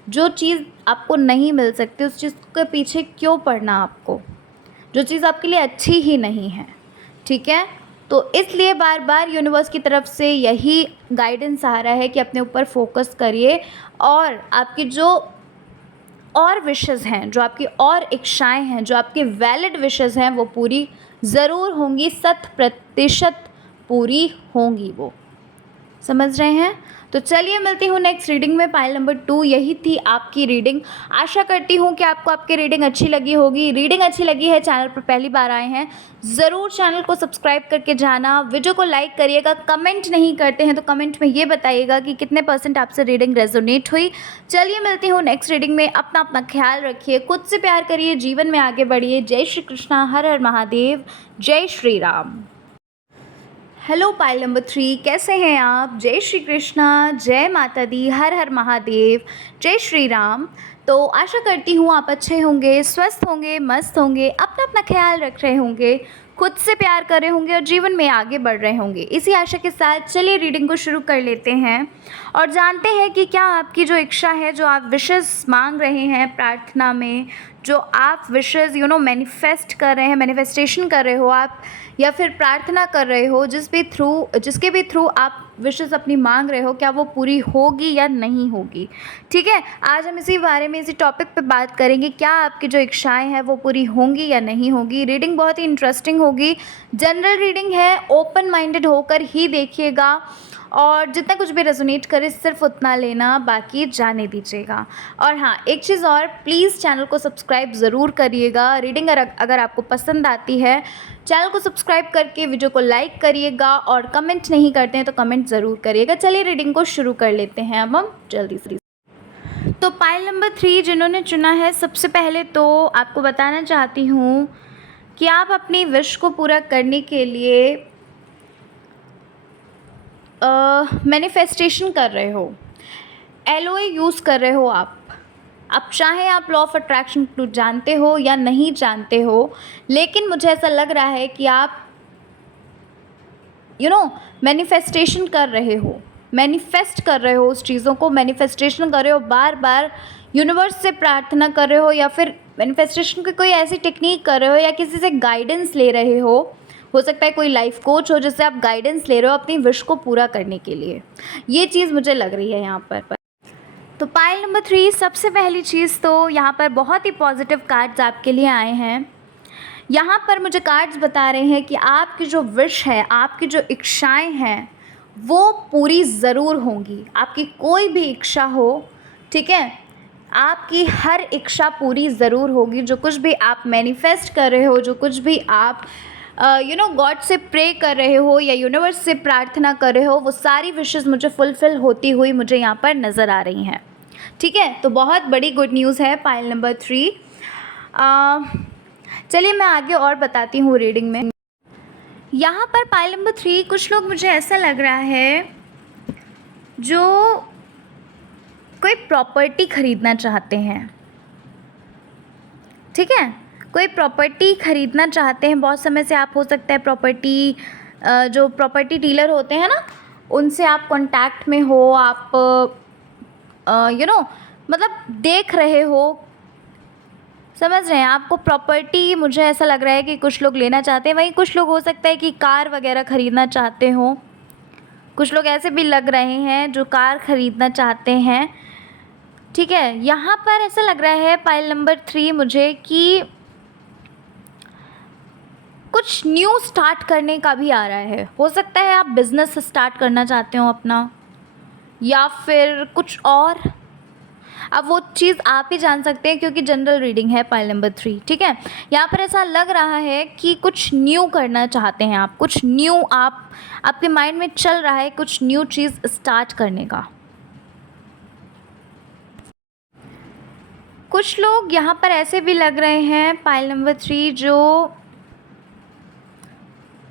जो चीज़ आपको नहीं मिल सकती उस चीज़ के पीछे क्यों पड़ना आपको? जो चीज़ आपके लिए अच्छी ही नहीं है, ठीक है। तो इसलिए बार बार यूनिवर्स की तरफ से यही गाइडेंस आ रहा है कि अपने ऊपर फोकस करिए और आपकी जो और विशेज़ हैं, जो आपकी और इच्छाएं हैं, जो आपकी वैलिड विशेज़ हैं, वो पूरी ज़रूर होंगी, 100% पूरी होंगी वो। समझ रहे हैं? तो चलिए मिलती हूँ नेक्स्ट रीडिंग में। पाइल नंबर 2 यही थी आपकी रीडिंग। आशा करती हूँ कि आपको आपकी रीडिंग अच्छी लगी होगी। रीडिंग अच्छी लगी है, चैनल पर पहली बार आए हैं, ज़रूर चैनल को सब्सक्राइब करके जाना, वीडियो को लाइक करिएगा। कमेंट नहीं करते हैं तो कमेंट में ये बताइएगा कि कितने % आपसे रीडिंग रेजोनेट हुई। चलिए मिलती हूँ नेक्स्ट रीडिंग में। अपना अपना ख्याल रखिए, खुद से प्यार करिए, जीवन में आगे बढ़िए। जय श्री कृष्णा, हर हर महादेव, जय Shri Ram. Hello pile number 3, कैसे हैं आप? जय श्री कृष्णा, जय माता दी, हर हर महादेव, जय श्री राम। तो आशा करती हूँ आप अच्छे होंगे, स्वस्थ होंगे, मस्त होंगे, अपना अपना ख्याल रख रहे होंगे, खुद से प्यार कर रहे होंगे और जीवन में आगे बढ़ रहे होंगे। इसी आशा के साथ चलिए रीडिंग को शुरू कर लेते हैं और जानते हैं कि क्या आपकी जो इच्छा है, जो आप विशेज़ मांग रहे हैं प्रार्थना में, जो आप विशेज़ मैनिफेस्ट कर रहे हैं, मैनिफेस्टेशन कर रहे हो आप, या फिर प्रार्थना कर रहे हो, जिसके भी थ्रू आप विशेज़ अपनी मांग रहे हो, क्या वो पूरी होगी या नहीं होगी। ठीक है, आज हम इसी बारे में, इसी टॉपिक पे बात करेंगे, क्या आपकी जो इच्छाएं हैं वो पूरी होंगी या नहीं होगी। रीडिंग बहुत ही इंटरेस्टिंग होगी, जनरल रीडिंग है, ओपन माइंडेड होकर ही देखिएगा और जितना कुछ भी रेजोनेट करे सिर्फ उतना लेना, बाकी जाने दीजिएगा। और हाँ, एक चीज़ और, प्लीज़ चैनल को सब्सक्राइब ज़रूर करिएगा। रीडिंग अगर आपको पसंद आती है, चैनल को सब्सक्राइब करके वीडियो को लाइक करिएगा और कमेंट नहीं करते हैं तो कमेंट ज़रूर करिएगा। चलिए रीडिंग को शुरू कर लेते हैं अब हम जल्दी से। तो पाइल नंबर 3 जिन्होंने चुना है, सबसे पहले तो आपको बताना चाहती हूँ कि आप अपनी विश को पूरा करने के लिए मैनिफेस्टेशन कर रहे हो, LOA यूज़ कर रहे हो आप चाहे आप लॉ ऑफ अट्रैक्शन को जानते हो या नहीं जानते हो, लेकिन मुझे ऐसा लग रहा है कि आप मैनिफेस्टेशन कर रहे हो, मैनिफेस्ट कर रहे हो, उस चीज़ों को मैनिफेस्टेशन कर रहे हो, बार बार यूनिवर्स से प्रार्थना कर रहे हो, या फिर मैनिफेस्टेशन की कोई ऐसी टेक्निक कर रहे हो, या किसी से गाइडेंस ले रहे हो सकता है कोई लाइफ कोच हो जिससे आप गाइडेंस ले रहे हो अपनी विश को पूरा करने के लिए। ये चीज़ मुझे लग रही है यहाँ पर। तो पाइल नंबर 3, सबसे पहली चीज़ तो यहाँ पर बहुत ही पॉजिटिव कार्ड्स आपके लिए आए हैं। यहाँ पर मुझे कार्ड्स बता रहे हैं कि आपकी जो विश है, आपकी जो इच्छाएं हैं, वो पूरी ज़रूर होंगी। आपकी कोई भी इच्छा हो, ठीक है, आपकी हर इच्छा पूरी ज़रूर होगी। जो कुछ भी आप मैनिफेस्ट कर रहे हो, जो कुछ भी आप गॉड से प्रे कर रहे हो या यूनिवर्स से प्रार्थना कर रहे हो, वो सारी विशेज़ मुझे फुलफ़िल होती हुई मुझे यहाँ पर नज़र आ रही हैं। ठीक है, तो बहुत बड़ी गुड न्यूज़ है पाइल नंबर 3। चलिए मैं आगे और बताती हूँ रीडिंग में। यहाँ पर पाइल नंबर 3, कुछ लोग, मुझे ऐसा लग रहा है, जो कोई प्रॉपर्टी ख़रीदना चाहते हैं। ठीक है, कोई प्रॉपर्टी ख़रीदना चाहते हैं बहुत समय से। आप हो सकता है प्रॉपर्टी, जो प्रॉपर्टी डीलर होते हैं ना, उनसे आप कांटेक्ट में हो, आप मतलब देख रहे हो, समझ रहे हैं, आपको प्रॉपर्टी, मुझे ऐसा लग रहा है कि कुछ लोग लेना चाहते हैं। वहीं कुछ लोग हो सकता है कि कार वगैरह ख़रीदना चाहते हो। कुछ लोग ऐसे भी लग रहे हैं जो कार ख़रीदना चाहते हैं। ठीक है, यहाँ पर ऐसा लग रहा है पाइल नंबर 3 मुझे कि कुछ न्यू स्टार्ट करने का भी आ रहा है। हो सकता है आप बिज़नेस स्टार्ट करना चाहते हो अपना, या फिर कुछ और। अब वो चीज़ आप ही जान सकते हैं क्योंकि जनरल रीडिंग है पाइल नंबर 3। ठीक है, यहाँ पर ऐसा लग रहा है कि कुछ न्यू करना चाहते हैं आप, कुछ न्यू आपके माइंड में चल रहा है, कुछ न्यू चीज़ स्टार्ट करने का। कुछ लोग यहाँ पर ऐसे भी लग रहे हैं पाइल नंबर 3, जो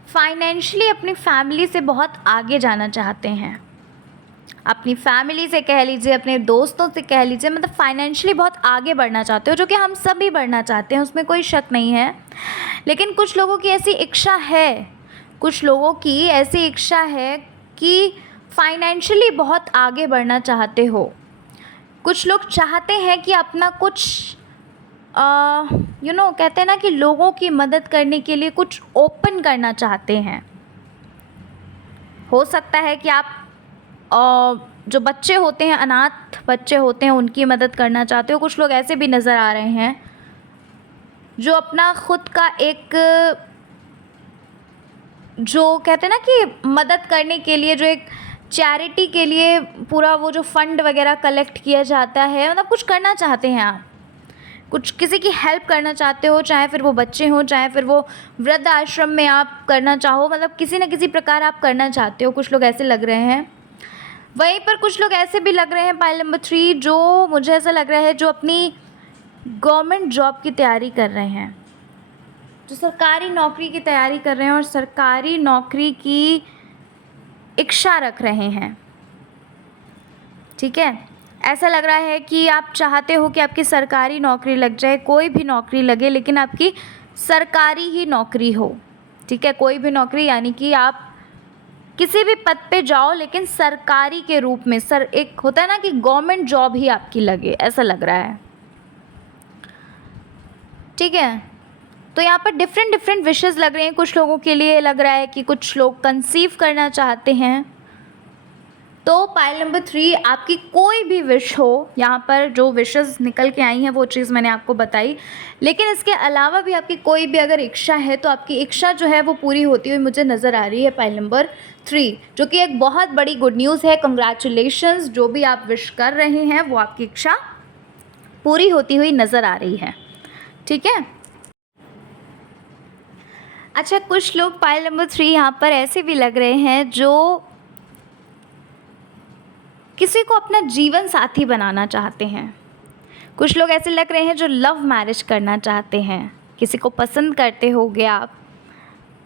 फाइनेंशियली अपनी फैमिली से बहुत आगे जाना चाहते हैं। अपनी फैमिली से कह लीजिए, अपने दोस्तों से कह लीजिए, मतलब फाइनेंशियली बहुत आगे बढ़ना चाहते हो, जो कि हम सब भी बढ़ना चाहते हैं, उसमें कोई शक नहीं है। लेकिन कुछ लोगों की ऐसी इच्छा है, कुछ लोगों की ऐसी इच्छा है कि फाइनेंशियली बहुत आगे बढ़ना चाहते हो। कुछ लोग चाहते हैं कि अपना कुछ कहते हैं ना कि लोगों की मदद करने के लिए कुछ ओपन करना चाहते हैं। हो सकता है कि आप जो बच्चे होते हैं, अनाथ बच्चे होते हैं, उनकी मदद करना चाहते हो। कुछ लोग ऐसे भी नज़र आ रहे हैं जो अपना खुद का एक, जो कहते हैं ना कि मदद करने के लिए, जो एक चैरिटी के लिए पूरा वो जो फंड वगैरह कलेक्ट किया जाता है, मतलब कुछ करना चाहते हैं आप, कुछ किसी की हेल्प करना चाहते हो, चाहे फिर वो बच्चे हों, चाहे फिर वो वृद्ध आश्रम में आप करना चाहो, मतलब किसी न किसी प्रकार आप करना चाहते हो। कुछ लोग ऐसे लग रहे हैं। वहीं पर कुछ लोग ऐसे भी लग रहे हैं पाइल नंबर 3, जो मुझे ऐसा लग रहा है जो अपनी गवर्नमेंट जॉब की तैयारी कर रहे हैं, जो सरकारी नौकरी की तैयारी कर रहे हैं और सरकारी नौकरी की इच्छा रख रहे हैं। ठीक है, ऐसा लग रहा है कि आप चाहते हो कि आपकी सरकारी नौकरी लग जाए, कोई भी नौकरी लगे लेकिन आपकी सरकारी ही नौकरी हो। ठीक है, कोई भी नौकरी, यानी कि आप किसी भी पद पे जाओ लेकिन सरकारी के रूप में, एक होता है ना कि गवर्नमेंट जॉब ही आपकी लगे, ऐसा लग रहा है। ठीक है, तो यहाँ पर डिफरेंट विशेस लग रहे हैं। कुछ लोगों के लिए लग रहा है कि कुछ लोग कंसीव करना चाहते हैं। तो पाइल नंबर 3, आपकी कोई भी विश हो, यहाँ पर जो विशेस निकल के आई हैं वो चीज़ मैंने आपको बताई, लेकिन इसके अलावा भी आपकी कोई भी अगर इच्छा है तो आपकी इच्छा जो है वो पूरी होती हुई मुझे नज़र आ रही है पाइल नंबर 3, जो कि एक बहुत बड़ी गुड न्यूज़ है। कंग्रेचुलेशंस, जो भी आप विश कर रहे हैं वो आपकी इच्छा पूरी होती हुई नज़र आ रही है। ठीक है, अच्छा, कुछ लोग पाइल नंबर 3 यहाँ पर ऐसे भी लग रहे हैं जो किसी को अपना जीवन साथी बनाना चाहते हैं। कुछ लोग ऐसे लग रहे हैं जो लव मैरिज करना चाहते हैं। किसी को पसंद करते होगे आप,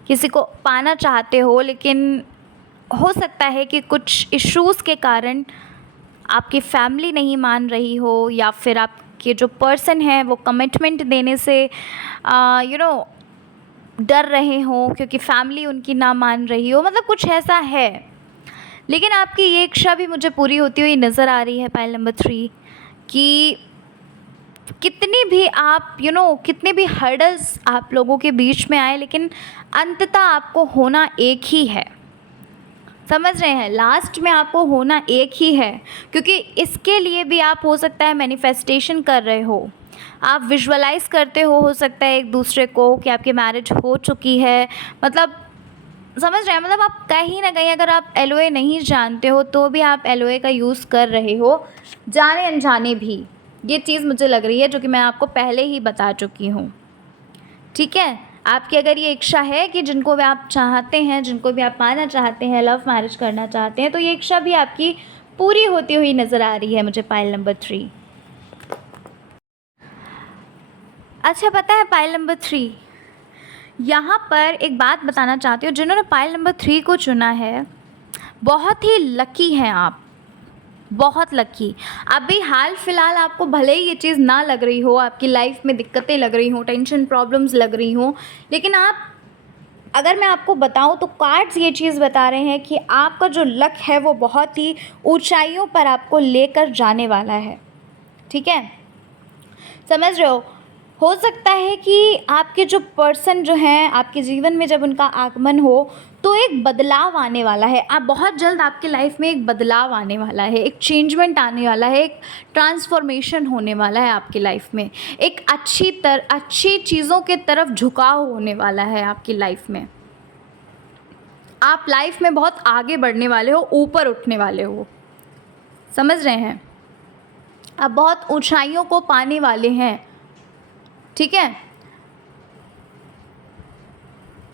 किसी को पाना चाहते हो, लेकिन हो सकता है कि कुछ इश्यूज़ के कारण आपकी फैमिली नहीं मान रही हो, या फिर आपके जो पर्सन हैं वो कमिटमेंट देने से डर रहे हो क्योंकि फैमिली उनकी ना मान रही हो, मतलब कुछ ऐसा है। लेकिन आपकी ये इच्छा भी मुझे पूरी होती हुई नज़र आ रही है पाइल नंबर 3, कि कितनी भी आप कितने भी हर्डल्स आप लोगों के बीच में आए, लेकिन अंततः आपको होना एक ही है। समझ रहे हैं, लास्ट में आपको होना एक ही है, क्योंकि इसके लिए भी आप हो सकता है मैनिफेस्टेशन कर रहे हो, आप विजुअलाइज़ करते हो सकता है एक दूसरे को कि आपकी मैरिज हो चुकी है। मतलब समझ रहे हैं, मतलब आप कहीं ना कहीं अगर आप एलोए नहीं जानते हो तो भी आप एलोए का यूज़ कर रहे हो, जाने अनजाने भी। ये चीज़ मुझे लग रही है, जो कि मैं आपको पहले ही बता चुकी हूँ। ठीक है, आपकी अगर ये इच्छा है कि जिनको भी आप चाहते हैं, जिनको भी आप पाना चाहते हैं, लव मैरिज करना चाहते हैं, तो ये इच्छा भी आपकी पूरी होती हुई नज़र आ रही है मुझे पाइल नंबर 3। अच्छा, पता है पाइल नंबर 3, यहाँ पर एक बात बताना चाहती हूँ, जिन्होंने पाइल नंबर 3 को चुना है बहुत ही लकी हैं आप, बहुत लकी। अभी हाल फिलहाल आपको भले ही ये चीज़ ना लग रही हो, आपकी लाइफ में दिक्कतें लग रही हों, टेंशन प्रॉब्लम्स लग रही हों, लेकिन आप, अगर मैं आपको बताऊं तो कार्ड्स ये चीज़ बता रहे हैं कि आपका जो लक है वो बहुत ही ऊंचाइयों पर आपको लेकर जाने वाला है। ठीक है, समझ रहे हो सकता है कि आपके जो पर्सन जो हैं आपके जीवन में जब उनका आगमन हो तो एक बदलाव आने वाला है। आप बहुत जल्द आपकी लाइफ में एक बदलाव आने वाला है, एक चेंजमेंट आने वाला है, एक ट्रांसफॉर्मेशन होने वाला है आपकी लाइफ में, एक अच्छी चीज़ों के तरफ झुकाव होने वाला है आपकी लाइफ में। आप लाइफ में बहुत आगे बढ़ने वाले हो, ऊपर उठने वाले हो, समझ रहे हैं, आप बहुत ऊंचाइयों को पाने वाले हैं। ठीक है,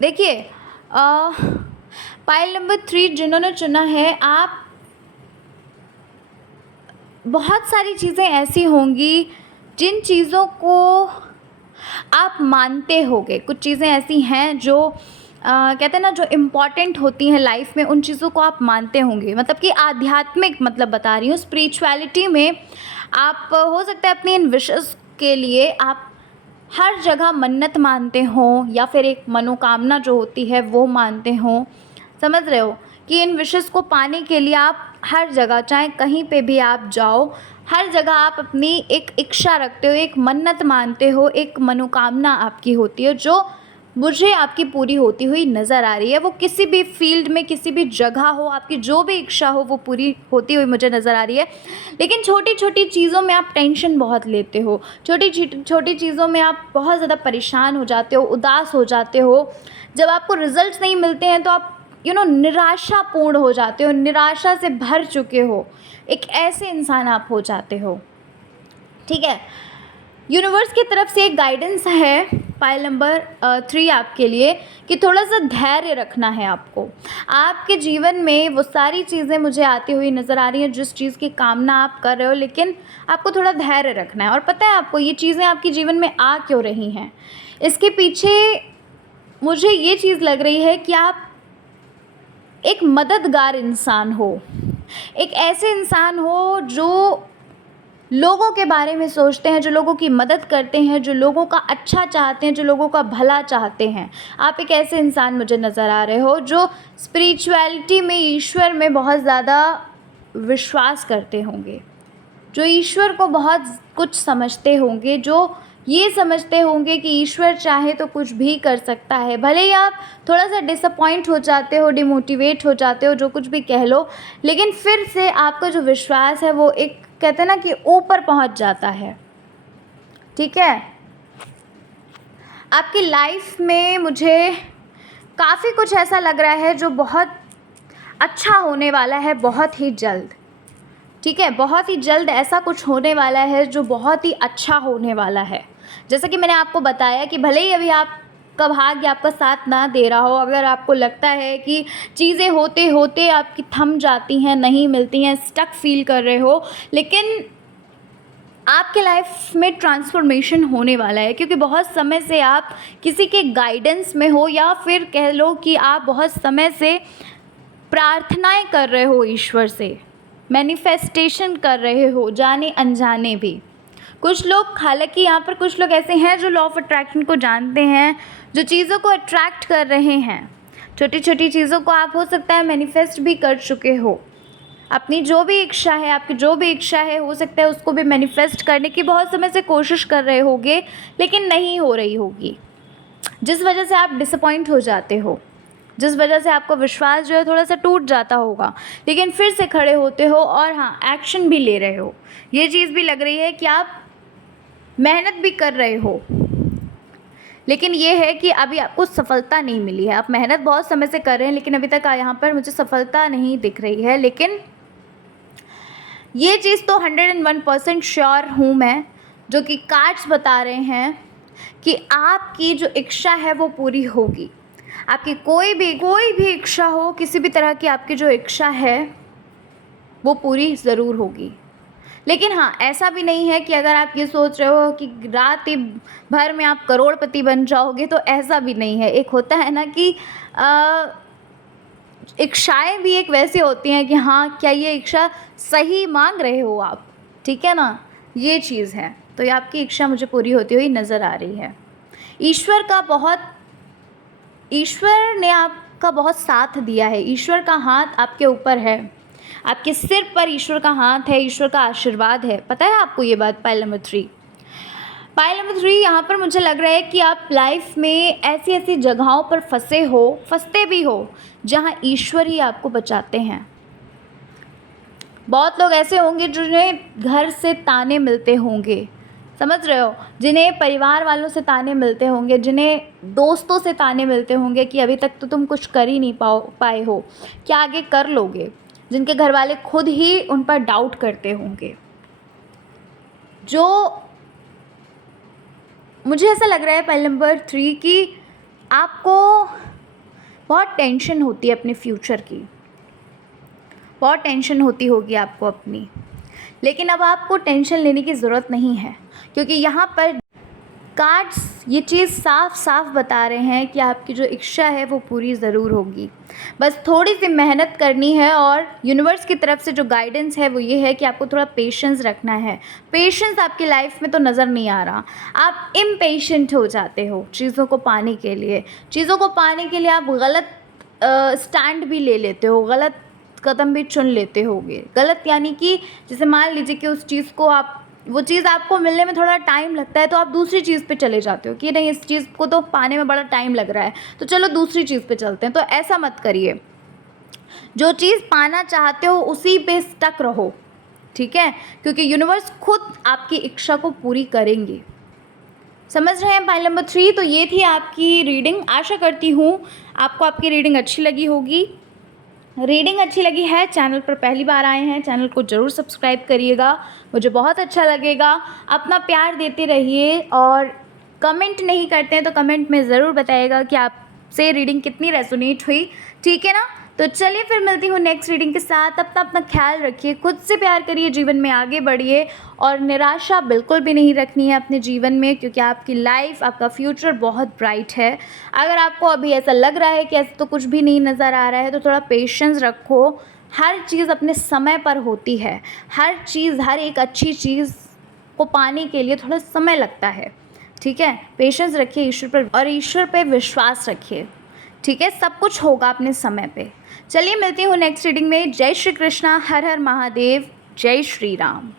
देखिए पाइल नंबर 3 जिन्होंने चुना है, आप बहुत सारी चीज़ें ऐसी होंगी जिन चीज़ों को आप मानते होगे। कुछ चीज़ें ऐसी हैं जो कहते हैं ना, जो इम्पॉर्टेंट होती हैं लाइफ में, उन चीज़ों को आप मानते होंगे। मतलब कि आध्यात्मिक, मतलब बता रही हूँ, स्पिरिचुअलिटी में आप हो सकता है अपनी इन विशेस के लिए आप हर जगह मन्नत मानते हो, या फिर एक मनोकामना जो होती है वो मानते हो। समझ रहे हो कि इन विशेस को पाने के लिए आप हर जगह, चाहे कहीं पे भी आप जाओ, हर जगह आप अपनी एक इच्छा रखते हो, एक मन्नत मानते हो, एक मनोकामना आपकी होती है जो मुझे आपकी पूरी होती हुई नज़र आ रही है। वो किसी भी फ़ील्ड में, किसी भी जगह हो, आपकी जो भी इच्छा हो वो पूरी होती हुई मुझे नज़र आ रही है। लेकिन छोटी-छोटी चीज़ों में आप टेंशन बहुत लेते हो, छोटी चीज़ों में आप बहुत ज़्यादा परेशान हो जाते हो, उदास हो जाते हो। जब आपको रिज़ल्ट्स नहीं मिलते हैं तो आप निराशापूर्ण हो जाते हो, निराशा से भर चुके हो, एक ऐसे इंसान आप हो जाते हो। ठीक है? यूनिवर्स की तरफ से एक गाइडेंस है पाइल नंबर 3 आपके लिए कि थोड़ा-सा धैर्य रखना है आपको। आपके जीवन में वो सारी चीज़ें मुझे आती हुई नज़र आ रही हैं जिस चीज़ की कामना आप कर रहे हो, लेकिन आपको थोड़ा धैर्य रखना है। और पता है आपको ये चीज़ें आपके जीवन में आ क्यों रही हैं? इसके पीछे मुझे ये चीज़ लग रही है कि आप एक मददगार इंसान हो, एक ऐसे इंसान हो जो लोगों के बारे में सोचते हैं, जो लोगों की मदद करते हैं, जो लोगों का अच्छा चाहते हैं, जो लोगों का भला चाहते हैं। आप एक ऐसे इंसान मुझे नज़र आ रहे हो जो स्पिरिचुअलिटी में, ईश्वर में बहुत ज़्यादा विश्वास करते होंगे, जो ईश्वर को बहुत कुछ समझते होंगे, जो ये समझते होंगे कि ईश्वर चाहे तो कुछ भी कर सकता है। भले ही आप थोड़ा-सा डिसअपॉइंट हो जाते हो, डिमोटिवेट हो जाते हो, जो कुछ भी कह लो, लेकिन फिर से आपका जो विश्वास है वो एक कहते हैं ना कि ऊपर पहुंच जाता है। ठीक है? आपकी लाइफ में मुझे काफ़ी कुछ ऐसा लग रहा है जो बहुत अच्छा होने वाला है बहुत ही जल्द। ठीक है? बहुत ही जल्द ऐसा कुछ होने वाला है जो बहुत ही अच्छा होने वाला है। जैसा कि मैंने आपको बताया कि भले ही अभी आपका भाग्य आपका साथ ना दे रहा हो, अगर आपको लगता है कि चीज़ें होते-होते आपकी थम जाती हैं, नहीं मिलती हैं, स्टक फ़ील कर रहे हो, लेकिन आपके लाइफ में ट्रांसफॉर्मेशन होने वाला है, क्योंकि बहुत समय से आप किसी के गाइडेंस में हो, या फिर कह लो कि आप बहुत समय से प्रार्थनाएं कर रहे हो ईश्वर से, मैनिफेस्टेशन कर रहे हो जाने अनजाने भी। कुछ लोग, हालांकि यहाँ पर कुछ लोग ऐसे हैं जो लॉ ऑफ अट्रैक्शन को जानते हैं, जो चीज़ों को अट्रैक्ट कर रहे हैं। छोटी छोटी चीज़ों को आप हो सकता है मैनिफेस्ट भी कर चुके हो। अपनी जो भी इच्छा है, आपकी जो भी इच्छा है, हो सकता है उसको भी मैनिफेस्ट करने की बहुत समय से कोशिश कर रहे होगे, लेकिन नहीं हो रही होगी, जिस वजह से आप डिसअपॉइंट हो जाते हो, जिस वजह से आपका विश्वास जो है थोड़ा सा टूट जाता होगा, लेकिन फिर से खड़े होते हो और हाँ, एक्शन भी ले रहे हो। ये चीज़ भी लग रही है कि आप मेहनत भी कर रहे हो, लेकिन ये है कि अभी आपको सफलता नहीं मिली है। आप मेहनत बहुत समय से कर रहे हैं, लेकिन अभी तक यहाँ पर मुझे सफलता नहीं दिख रही है। लेकिन ये चीज़ तो 101% श्योर हूँ मैं, जो कि कार्ड्स बता रहे हैं कि आपकी जो इच्छा है वो पूरी होगी। आपकी कोई भी इच्छा हो, किसी भी तरह की आपकी जो इच्छा है वो पूरी ज़रूर होगी। लेकिन हाँ, ऐसा भी नहीं है कि अगर आप ये सोच रहे हो कि रात ही भर में आप करोड़पति बन जाओगे, तो ऐसा भी नहीं है। एक होता है ना कि इच्छाएं भी एक वैसी होती हैं कि हाँ, क्या ये इच्छा सही मांग रहे हो आप, ठीक है ना, ये चीज़ है। तो ये आपकी इच्छा मुझे पूरी होती हुई नज़र आ रही है। ईश्वर ने आपका बहुत साथ दिया है, ईश्वर का हाथ आपके ऊपर है, आपके सिर पर ईश्वर का हाथ है, ईश्वर का आशीर्वाद है। पता है आपको ये बात? पाइल नंबर 3 यहाँ पर मुझे लग रहा है कि आप लाइफ में ऐसी ऐसी जगहों पर फंसते भी हो जहाँ ईश्वर ही आपको बचाते हैं। बहुत लोग ऐसे होंगे जिन्हें घर से ताने मिलते होंगे, समझ रहे हो, जिन्हें परिवार वालों से ताने मिलते होंगे, जिन्हें दोस्तों से ताने मिलते होंगे कि अभी तक तो तुम कुछ कर ही नहीं पाए हो, क्या आगे कर लोगे, जिनके घर वाले खुद ही उन पर डाउट करते होंगे। जो मुझे ऐसा लग रहा है पाइल नंबर 3 कि आपको बहुत टेंशन होती है अपने फ्यूचर की, बहुत टेंशन होती होगी आपको अपनी, लेकिन अब आपको टेंशन लेने की ज़रूरत नहीं है, क्योंकि यहाँ पर कार्ड्स ये चीज़ साफ साफ बता रहे हैं कि आपकी जो इच्छा है वो पूरी ज़रूर होगी। बस थोड़ी सी मेहनत करनी है, और यूनिवर्स की तरफ से जो गाइडेंस है वो ये है कि आपको थोड़ा पेशेंस रखना है। पेशेंस आपकी लाइफ में तो नज़र नहीं आ रहा, आप इम्पेशेंट हो जाते हो चीज़ों को पाने के लिए। आप गलत स्टैंड भी ले लेते हो, गलत कदम भी चुन लेते होगे। गलत यानी कि जैसे मान लीजिए कि उस चीज़ को वो चीज़ आपको मिलने में थोड़ा टाइम लगता है, तो आप दूसरी चीज़ पे चले जाते हो कि नहीं, इस चीज़ को तो पाने में बड़ा टाइम लग रहा है, तो चलो दूसरी चीज़ पे चलते हैं। तो ऐसा मत करिए। जो चीज़ पाना चाहते हो उसी पे स्टक रहो, ठीक है, क्योंकि यूनिवर्स खुद आपकी इच्छा को पूरी करेंगे। समझ रहे हैं पॉइंट नंबर 3। तो ये थी आपकी रीडिंग। आशा करती हूँ आपको आपकी रीडिंग अच्छी लगी होगी। रीडिंग अच्छी लगी है, चैनल पर पहली बार आए हैं, चैनल को ज़रूर सब्सक्राइब करिएगा, मुझे बहुत अच्छा लगेगा। अपना प्यार देते रहिए, और कमेंट नहीं करते हैं तो कमेंट में ज़रूर बताइएगा कि आपसे रीडिंग कितनी रेजोनेट हुई, ठीक है ना। तो चलिए फिर मिलती हूँ नेक्स्ट रीडिंग के साथ। अपना ख्याल रखिए, खुद से प्यार करिए, जीवन में आगे बढ़िए, और निराशा बिल्कुल भी नहीं रखनी है अपने जीवन में, क्योंकि आपकी लाइफ, आपका फ्यूचर बहुत ब्राइट है। अगर आपको अभी ऐसा लग रहा है कि ऐसा तो कुछ भी नहीं नज़र आ रहा है, तो थोड़ा पेशेंस रखो। हर चीज़ अपने समय पर होती है। हर चीज़, हर एक अच्छी चीज़ को पाने के लिए थोड़ा समय लगता है, ठीक है। पेशेंस रखिए ईश्वर पर, और ईश्वर पे विश्वास रखिए, ठीक है। सब कुछ होगा अपने समय पे। चलिए मिलती हूँ नेक्स्ट रीडिंग में। जय श्री कृष्णा, हर हर महादेव, जय श्री राम।